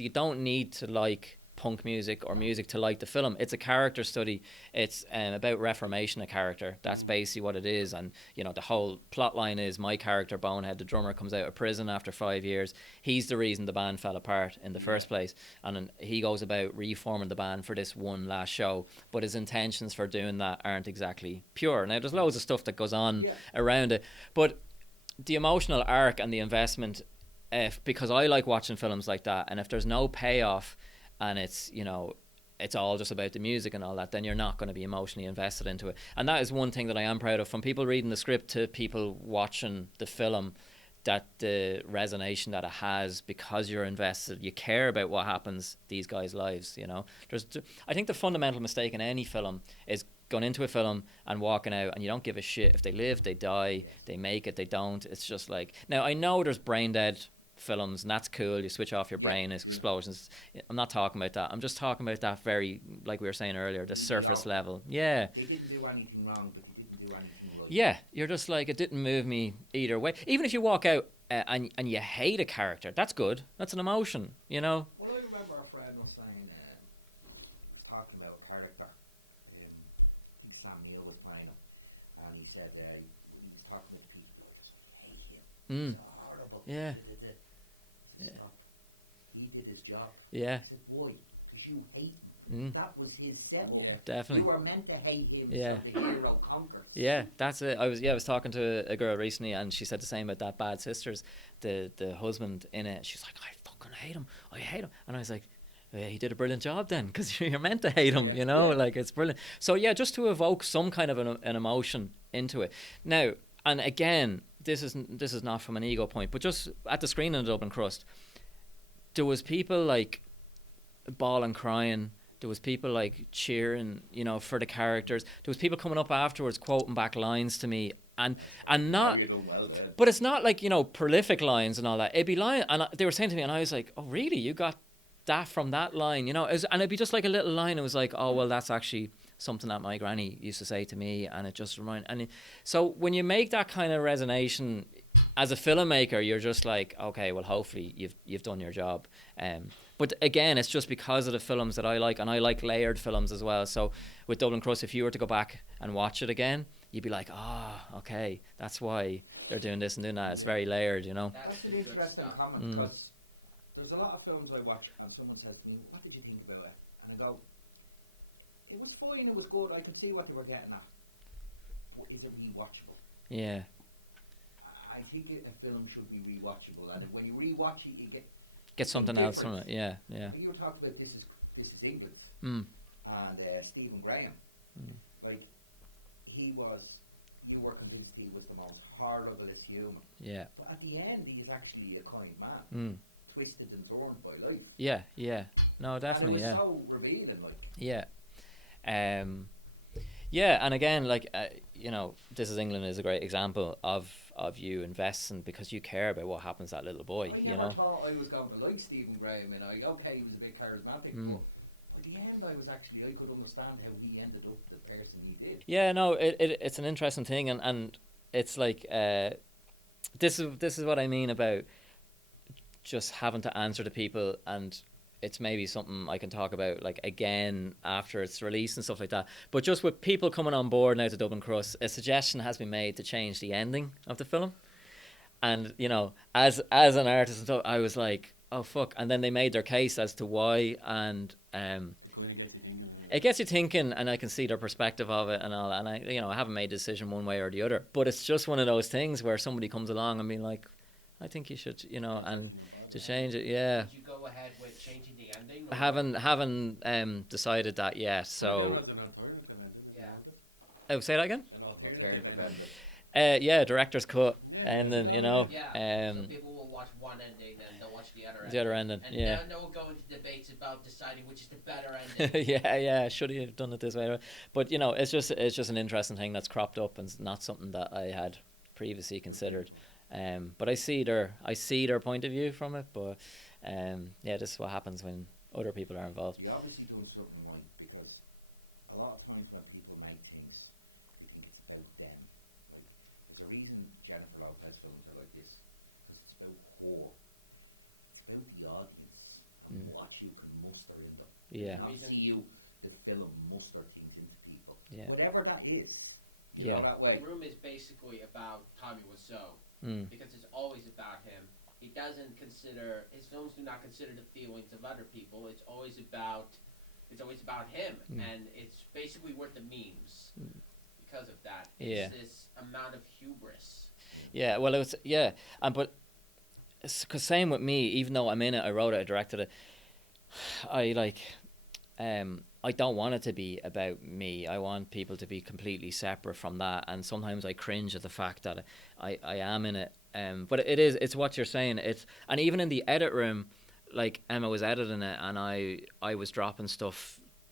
don't need to like punk music or music to like the film. It's a character study. It's about reformation of character. That's basically what it is. And the whole plot line is my character Bonehead, the drummer, comes out of prison after 5 years. He's the reason the band fell apart in the first place, and then he goes about reforming the band for this one last show, but his intentions for doing that aren't exactly pure. Now there's loads of stuff that goes on around it, but the emotional arc and the investment, because I like watching films like that, and if there's no payoff and it's it's all just about the music and all that, then you're not going to be emotionally invested into it. And that is one thing that I am proud of, from people reading the script to people watching the film, that the resonation that it has, because you're invested, you care about what happens these guys' lives. I think the fundamental mistake in any film is going into a film and walking out and you don't give a shit if they live, they die, they make it, they don't. It's just like, now I know there's brain dead films, and that's cool, you switch off your brain, it's explosions. I'm not talking about that. I'm just talking about that very, like we were saying earlier, the surface level. They didn't do anything wrong, but they didn't do anything right. Yeah, you're just like, it didn't move me either way. Even if you walk out and you hate a character, that's good. That's an emotion, Well, I remember a friend was saying, he was talking about a character, he'd said he was talking to people, I just hate him. It's horrible. Yeah. Stop. He did his job. Yeah. I said, why? Because you hate him. That was his setup. Definitely. You were meant to hate him Yeah. so the hero conquers. Yeah, that's it. I was talking to a girl recently, and she said the same about that Bad Sisters, the husband in it. She's like, I fucking hate him. I hate him. And I was like, yeah, he did a brilliant job then, because you're meant to hate him, you know, like it's brilliant. So yeah, just to evoke some kind of an emotion into it. Now, and again, this is not from an ego point, but just at the screening of Dublin Crust, there was people like bawling, crying. There was people like cheering, you know, for the characters. There was people coming up afterwards quoting back lines to me, and not, but it's not like, you know, prolific lines and all that. It'd be line, and they were saying to me, and I was like, oh really? You got that from that line, you know? And it'd be just like a little line. It was like, oh well, that's actually something that my granny used to say to me, and it just so when you make that kind of resonation as a filmmaker, you're just like, okay, well hopefully you've done your job. But again, it's just because of the films that I like, and I like layered films as well. So with Dublin Crust, if you were to go back and watch it again, you'd be like, okay, that's why they're doing this and doing that. It's very layered, you know. That's an interesting comment, because there's a lot of films I watch and someone says to me, what did you think about it? And I go, it was fine, it was good, I could see what they were getting at. But is it rewatchable? Yeah. I think a film should be rewatchable, and when you rewatch it, you get something else from it. Yeah. You were talking about This is England, and Stephen Graham. Like, you were convinced he was the most horriblest human. Yeah. But at the end, he's actually a kind man, twisted and torn by life. Yeah. No, definitely. And it was so revealing, like. Yeah. Yeah, and again, like, you know, This Is England is a great example of you investing because you care about what happens to that little boy, you know. I thought I was going to like Stephen Graham, and he was a bit charismatic, but by the end I could understand how he ended up the person he did. Yeah, no, it's an interesting thing, and it's like, this is what I mean about just having to answer to people, and it's maybe something I can talk about like again after it's released and stuff like that. But just with people coming on board now to Dublin Crust, a suggestion has been made to change the ending of the film. And, you know, as an artist and stuff, I was like, oh fuck. And then they made their case as to why, and it gets you thinking, and I can see their perspective of it and all. And I haven't made a decision one way or the other. But it's just one of those things where somebody comes along and be like, I think you should, you know, and to change it, yeah. Did you go ahead with changing the ending? I haven't decided that yet. So. Yeah. Oh, say that again. Yeah, director's cut, and then, you know. Yeah. So people will watch one ending and they'll watch the other ending. The other ending, and yeah. And then we'll go into debates about deciding which is the better ending. yeah. Should he have done it this way? But, you know, it's just an interesting thing that's cropped up, and it's not something that I had previously considered. But I see their point of view from it. But yeah, this is what happens when other people are involved. You obviously done something right, because a lot of times when people make things, you think it's about them. Like, there's a reason Jennifer Lopez films are like this, because it's about her. It's about the audience and what you can muster in them. Yeah. Not see the film muster things into people. Yeah. Whatever that is. Yeah. That way. The Room is basically about Tommy Wiseau, because it's always about him. He doesn't consider, his films do not consider the feelings of other people. It's always about him, and it's basically worth the memes because of that. It's this amount of hubris. Yeah, well, it was, yeah, but because same with me. Even though I'm in it, I wrote it, I directed it. I don't want it to be about me. I want people to be completely separate from that. And sometimes I cringe at the fact that I am in it. But it's what you're saying. And even in the edit room, like Emma was editing it, and I was dropping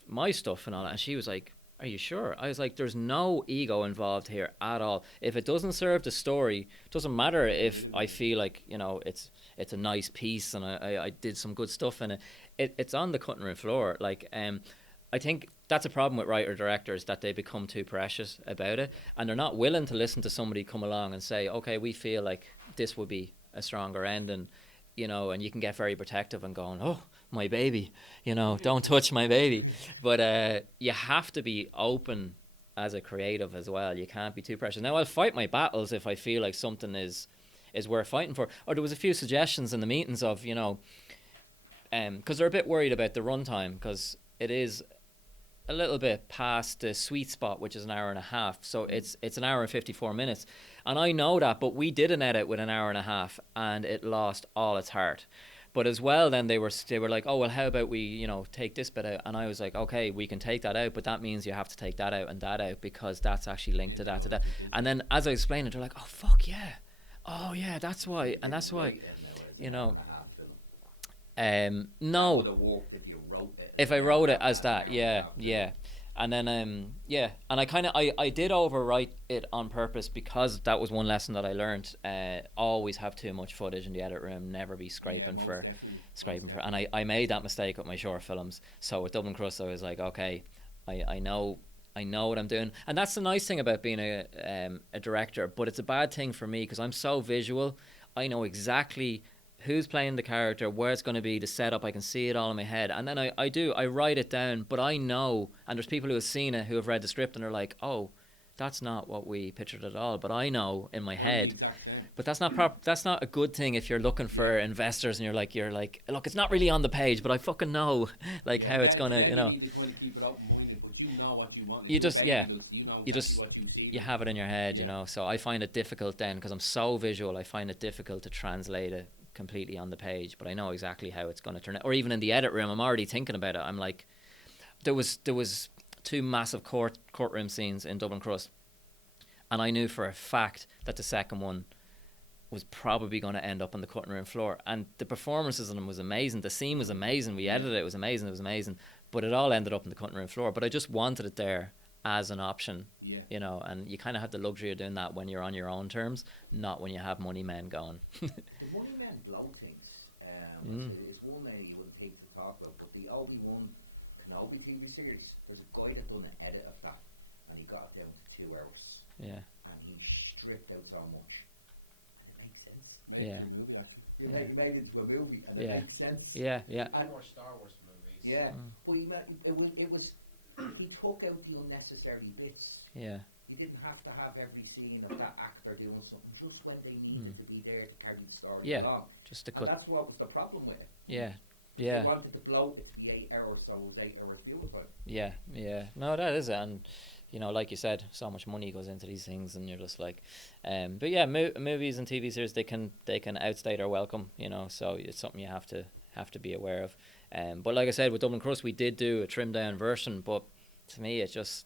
my stuff and all that. And she was like, are you sure? I was like, there's no ego involved here at all. If it doesn't serve the story, it doesn't matter if I feel like, you know, it's a nice piece and I did some good stuff in it. It's on the cutting room floor. Like, I think that's a problem with writer-directors, that they become too precious about it, and they're not willing to listen to somebody come along and say, okay, we feel like this would be a stronger ending, you know, and you can get very protective and going, oh, my baby, you know, don't touch my baby. But you have to be open as a creative as well. You can't be too precious. Now, I'll fight my battles if I feel like something is worth fighting for. Or there was a few suggestions in the meetings of, you know, because they're a bit worried about the runtime, because it is a little bit past the sweet spot, which is an hour and a half. So it's an hour and 54 minutes. And I know that, but we did an edit with an hour and a half and it lost all its heart. But as well, then they were like, oh, well, how about we, you know, take this bit out? And I was like, okay, we can take that out, but that means you have to take that out and that out, because that's actually linked to that. And then as I explained it, they're like, oh, fuck yeah. Oh, yeah, that's why. And that's why, you know, no. If I wrote it as that, yeah. And then, and I did overwrite it on purpose, because that was one lesson that I learned. Always have too much footage in the edit room, never be scraping for. And I made that mistake with my short films. So with Dublin Crust, I was like, okay, I know what I'm doing. And that's the nice thing about being a director, but it's a bad thing for me, because I'm so visual. I know exactly who's playing the character, where it's going to be, the setup. I can see it all in my head, and then I write it down. But I know, and there's people who have seen it, who have read the script, and they're like, oh, that's not what we pictured at all. But I know in my head. But that's not that's not a good thing if you're looking for investors and you're like, look, it's not really on the page, but I fucking know like how it's gonna, you know. You just you have it in your head, you know. So I find it difficult then, because I'm so visual. I find it difficult to translate it completely on the page, but I know exactly how it's going to turn out. Or even in the edit room, I'm already thinking about it. I'm like, there was 2 massive courtroom scenes in Dublin Crust, and I knew for a fact that the second one was probably going to end up on the cutting room floor. And the performances in them was amazing. The scene was amazing. We edited it. It was amazing. But it all ended up on the cutting room floor. But I just wanted it there as an option, you know. And you kind of have the luxury of doing that when you're on your own terms, not when you have money men going. Money men blow things. It's one name you wouldn't take to talk about, but the Obi-Wan Kenobi TV series, there's a guy that done an edit of that, and he got it down to 2 hours. Yeah. And he stripped out so much. And it makes sense. Yeah. He made it into a movie, and it makes sense. Yeah. And more Star Wars movies. Yeah. But it was he took out the unnecessary bits. Yeah. You didn't have to have every scene of that actor doing something just when they needed to be there to carry the story along. Just to cut. And that's what was the problem with it. Yeah. They wanted to blow it to be 8 hours, so it was 8 hours viewer time. Yeah. No, that is it. And, you know, like you said, so much money goes into these things, and you're just like, but yeah, movies and TV series, they can outstay their welcome, you know. So it's something you have to be aware of. But like I said, with Dublin Crust, we did do a trimmed down version, but to me, it just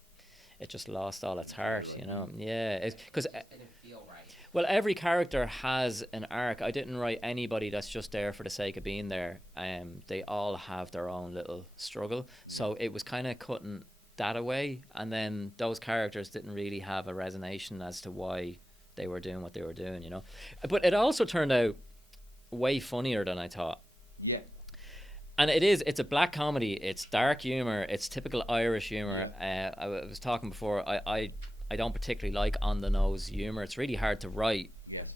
lost all its heart, you know. Yeah, because It didn't feel right. well, every character has an arc. I didn't write anybody that's just there for the sake of being there. They all have their own little struggle, so it was kind of cutting that away, and then those characters didn't really have a resonation as to why they were doing what they were doing, you know. But it also turned out way funnier than I thought. Yeah. And it's a black comedy. It's dark humor. It's typical Irish humor. I was talking before. I don't particularly like on the nose humor. It's really hard to write. Yes.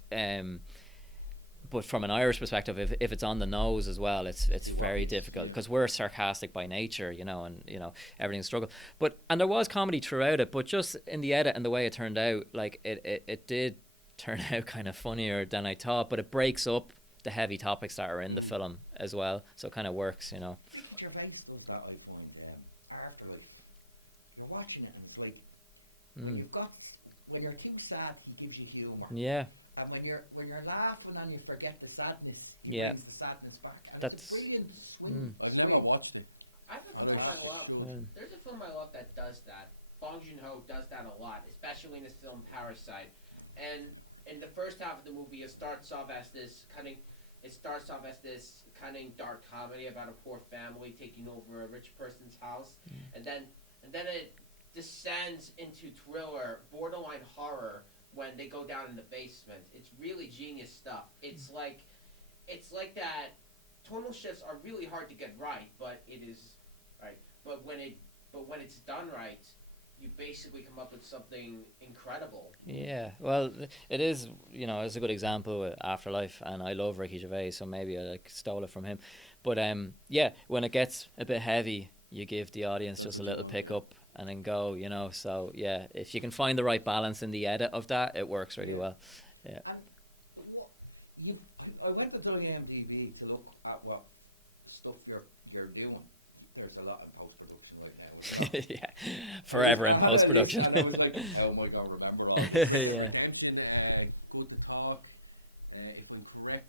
But from an Irish perspective, if it's on the nose as well, it's very difficult, because we're sarcastic by nature, you know, and you know everything's a struggle. And there was comedy throughout it, but just in the edit and the way it turned out, like it did turn out kind of funnier than I thought. But it breaks up the heavy topics that are in the film as well, so it kind of works, you know. Gervais does that, I find, after, like, you're watching it and it's like, when you're too sad, he gives you humour. Yeah. And when you're laughing and you forget the sadness, he brings the sadness back. And That's it's a brilliant swing. I've never watched it. I have a film I love. There's a film I love that does that. Bong Joon-ho does that a lot, especially in his film Parasite. And in the first half of the movie, it starts off as this cunning dark comedy about a poor family taking over a rich person's house, and then it descends into thriller, borderline horror when they go down in the basement. It's really genius stuff. It's like that. Tonal shifts are really hard to get right, but it is right. But when it's done right, you basically come up with something incredible. Yeah, well, it is, you know, it's a good example with Afterlife, and I love Ricky Gervais, so maybe I stole it from him. But yeah, when it gets a bit heavy, you give the audience just a little pickup, and then go, you know. So yeah, if you can find the right balance in the edit of that, it works really well. Yeah. I went to the IMDb to look at what stuff you're doing. There's a lot in post-production right now. Yeah, forever in post-production. And I was like, how am I going to remember all this? Yeah. Redemption, Good to Talk, if I'm correct.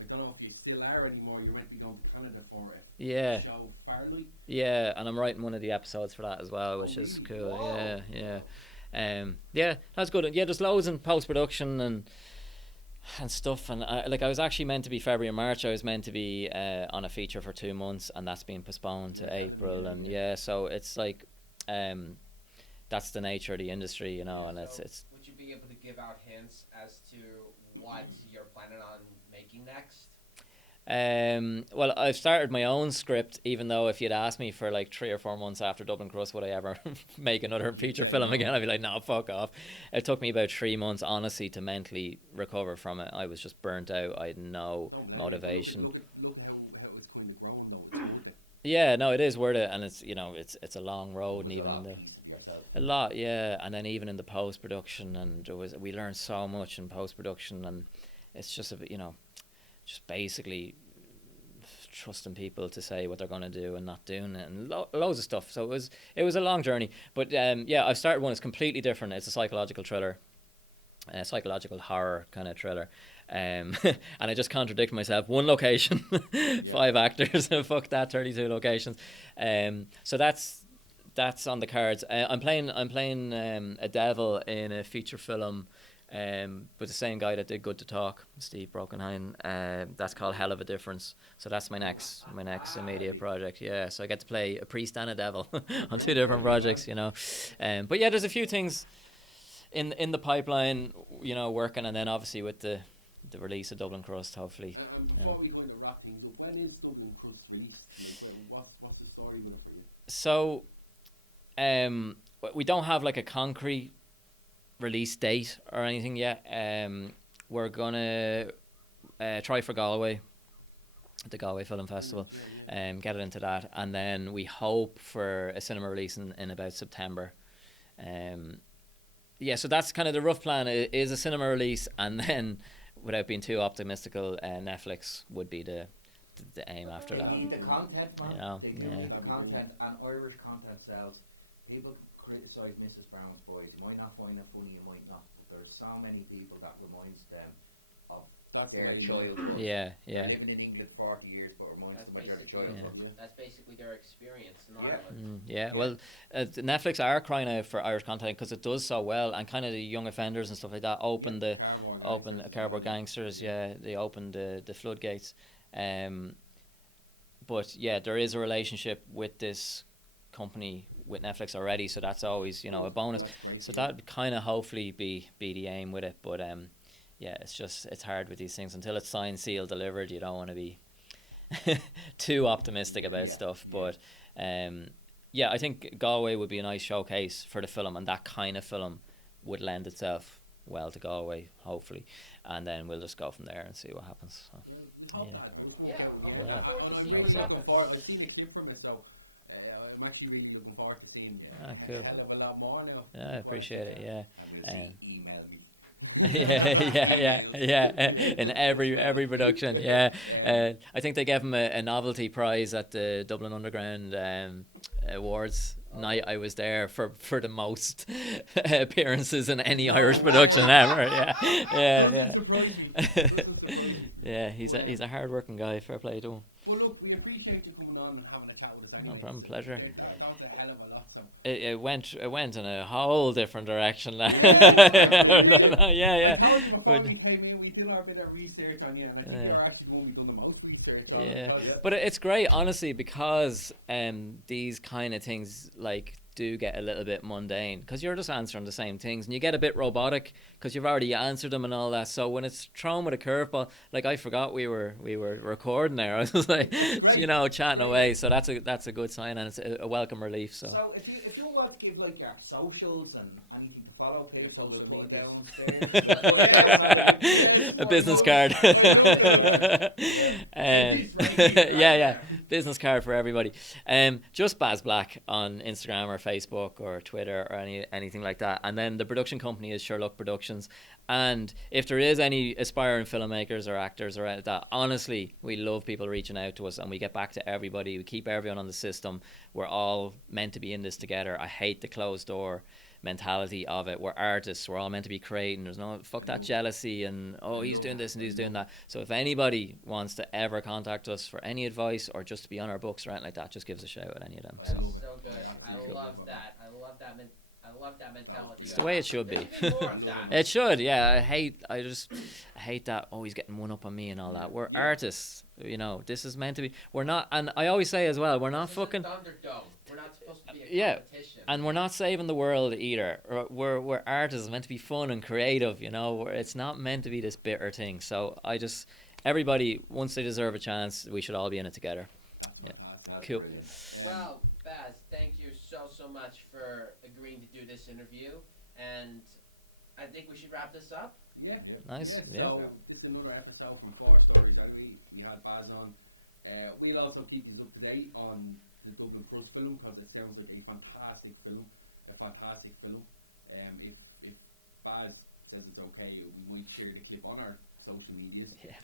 I don't know if you still are anymore. You're meant to be going to Canada for it. Yeah. Show Farley. Yeah, and I'm writing one of the episodes for that as well, which is cool. Wow. Yeah, that's good. Yeah, there's loads in post-production and stuff, and I was actually meant to be February and March. I was meant to be on a feature for 2 months, and that's been postponed to April. And so it's like that's the nature of the industry, you know. And So it's would you be able to give out hints as to what you're planning on making next? well, I've started my own script, even though if you'd asked me for like 3 or 4 months after Dublin Crust would I ever make another feature film again, I'd be like, no, fuck off. It took me about 3 months, honestly, to mentally recover from it. I was just burnt out. I had no motivation. Look at how it's kind of grown though. Yeah, no, it is worth it, and it's, you know, it's a long road, and even in the a lot, yeah, and then even in the post production, and we learned so much in post production, and it's just a bit, you know, just basically trusting people to say what they're going to do and not doing it, and loads of stuff. So it was a long journey, but yeah, I've started one. It's completely different. It's a psychological thriller, a psychological horror kind of thriller. And I just contradict myself. 1 location, 5 actors. Fuck that, 32 locations. So that's on the cards. I'm playing a devil in a feature film with the same guy that did Good to Talk, Steve Brokenheim. That's called Hell of a Difference. So that's my next immediate project. Yeah, so I get to play a priest and a devil on 2 different projects, you know. But yeah, there's a few things in the pipeline, you know, working, and then obviously with the release of Dublin Crust, hopefully. Before we kind of wrap things up, when is Dublin Crust released? What's the story with it for you? So, we don't have like a concrete release date or anything yet. We're gonna try for Galway, the Galway Film Festival, get it into that, and then we hope for a cinema release in about September. Yeah, so that's kind of the rough plan. It is a cinema release, and then, without being too optimistical, Netflix would be the aim after that. They need the content, man. You know, They do need the content, and Irish content sells. People criticise Mrs. Brown's Boys. You might not find it funny, you might not. But there's so many people that reminds them of their childhood. Yeah. They're living in England 40 years, but reminds them of their childhood. That's basically their experience in Ireland. Yeah, well, Netflix are crying out for Irish content because it does so well, and kind of the young offenders and stuff like that open Cardboard Gangsters. Yeah, they opened the floodgates. But yeah, there is a relationship with this company with Netflix already, so that's always, you know, a bonus. So that would kind of hopefully be the aim with it. But yeah, it's hard with these things until it's signed, sealed, delivered. You don't want to be too optimistic about stuff. But yeah, I think Galway would be a nice showcase for the film, and that kind of film would lend itself well to Galway, hopefully, and then we'll just go from there and see what happens. So, Yeah, I'm looking Yeah. forward to I'm seeing really it. looking forward. I've seen a clip from it, so I'm actually really looking forward to seeing it. Ah, cool. A hell of a lot more now. yeah, I appreciate it. Yeah. And we'll see, email me. yeah. In every production, yeah. I think they gave him a novelty prize at the Dublin Underground Awards night. I was there for the most appearances in any Irish production ever. Yeah. Yeah, he's a hard working guy. Fair play to him. Well, look, we appreciate you coming on and having a chat with us. No anyway. problem, pleasure. It's gone to a hell of a lot, so. It went in a whole different direction. Yeah. I told you before we came in, we do our bit of research on you, and I think you're actually going to be doing the most research on Yeah, it. So, but it's great, honestly, because these kind of things like do get a little bit mundane because you're just answering the same things, and you get a bit robotic because you've already answered them and all that. So when it's thrown with a curveball, like I forgot we were recording there. I was just like, you know, chatting away. So that's a good sign, and it's a welcome relief. So So if you want to give like your socials and anything to follow people, we'll put it down there. a business card. Yeah. business card for everybody. Just Baz Black on Instagram or Facebook or Twitter or anything like that. And then the production company is Sherlock Productions. And if there is any aspiring filmmakers or actors or anything like that, honestly, we love people reaching out to us, and we get back to everybody. We keep everyone on the system. We're all meant to be in this together. I hate the closed door mentality of it. We're artists. We're all meant to be creating. There's no fuck that jealousy and he's doing this and he's doing that. So if anybody wants to ever contact us for any advice or just to be on our books or anything like that, just give us a shout at any of them. That's so good. I love that. I love that mentality. It's the way it should be. More of that. It should, yeah. I hate that. Oh, he's getting one up on me and all that. We're artists, you know. This is meant to be. We're not, and I always say as well, we're not fucking. Thunderdome. We're not supposed to be a competition. And we're not saving the world either. We're artists, meant to be fun and creative, you know. It's not meant to be this bitter thing. So everybody, once they deserve a chance, we should all be in it together. Yeah, cool. Well, Baz, thank you so much for agreeing to do this interview, and I think we should wrap this up. Yeah. Nice. So this is another episode from 4 Stories Anyway. We had Baz on. We'll also keep you up to date on the Dublin Crust film, because it sounds like a fantastic film. If Baz says it's okay, we might share the clip on our social medias. Yeah.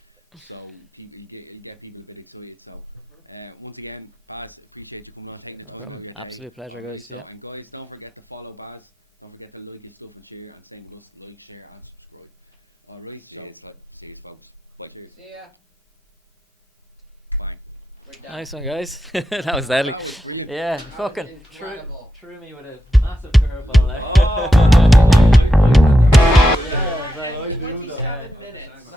So you get people a bit excited. So once again, Baz, appreciate you coming on. No problem. Absolute pleasure, guys. Yeah. And guys, don't forget to follow Baz. Don't forget to like his stuff and share, and same with us, like, share, and subscribe. All right. So see you, folks. Cheers. See ya. Bye. Nice one, guys. That was deadly. Yeah, That fucking was incredible. threw me with a massive curveball there. Oh, Yeah, like, 27 minutes.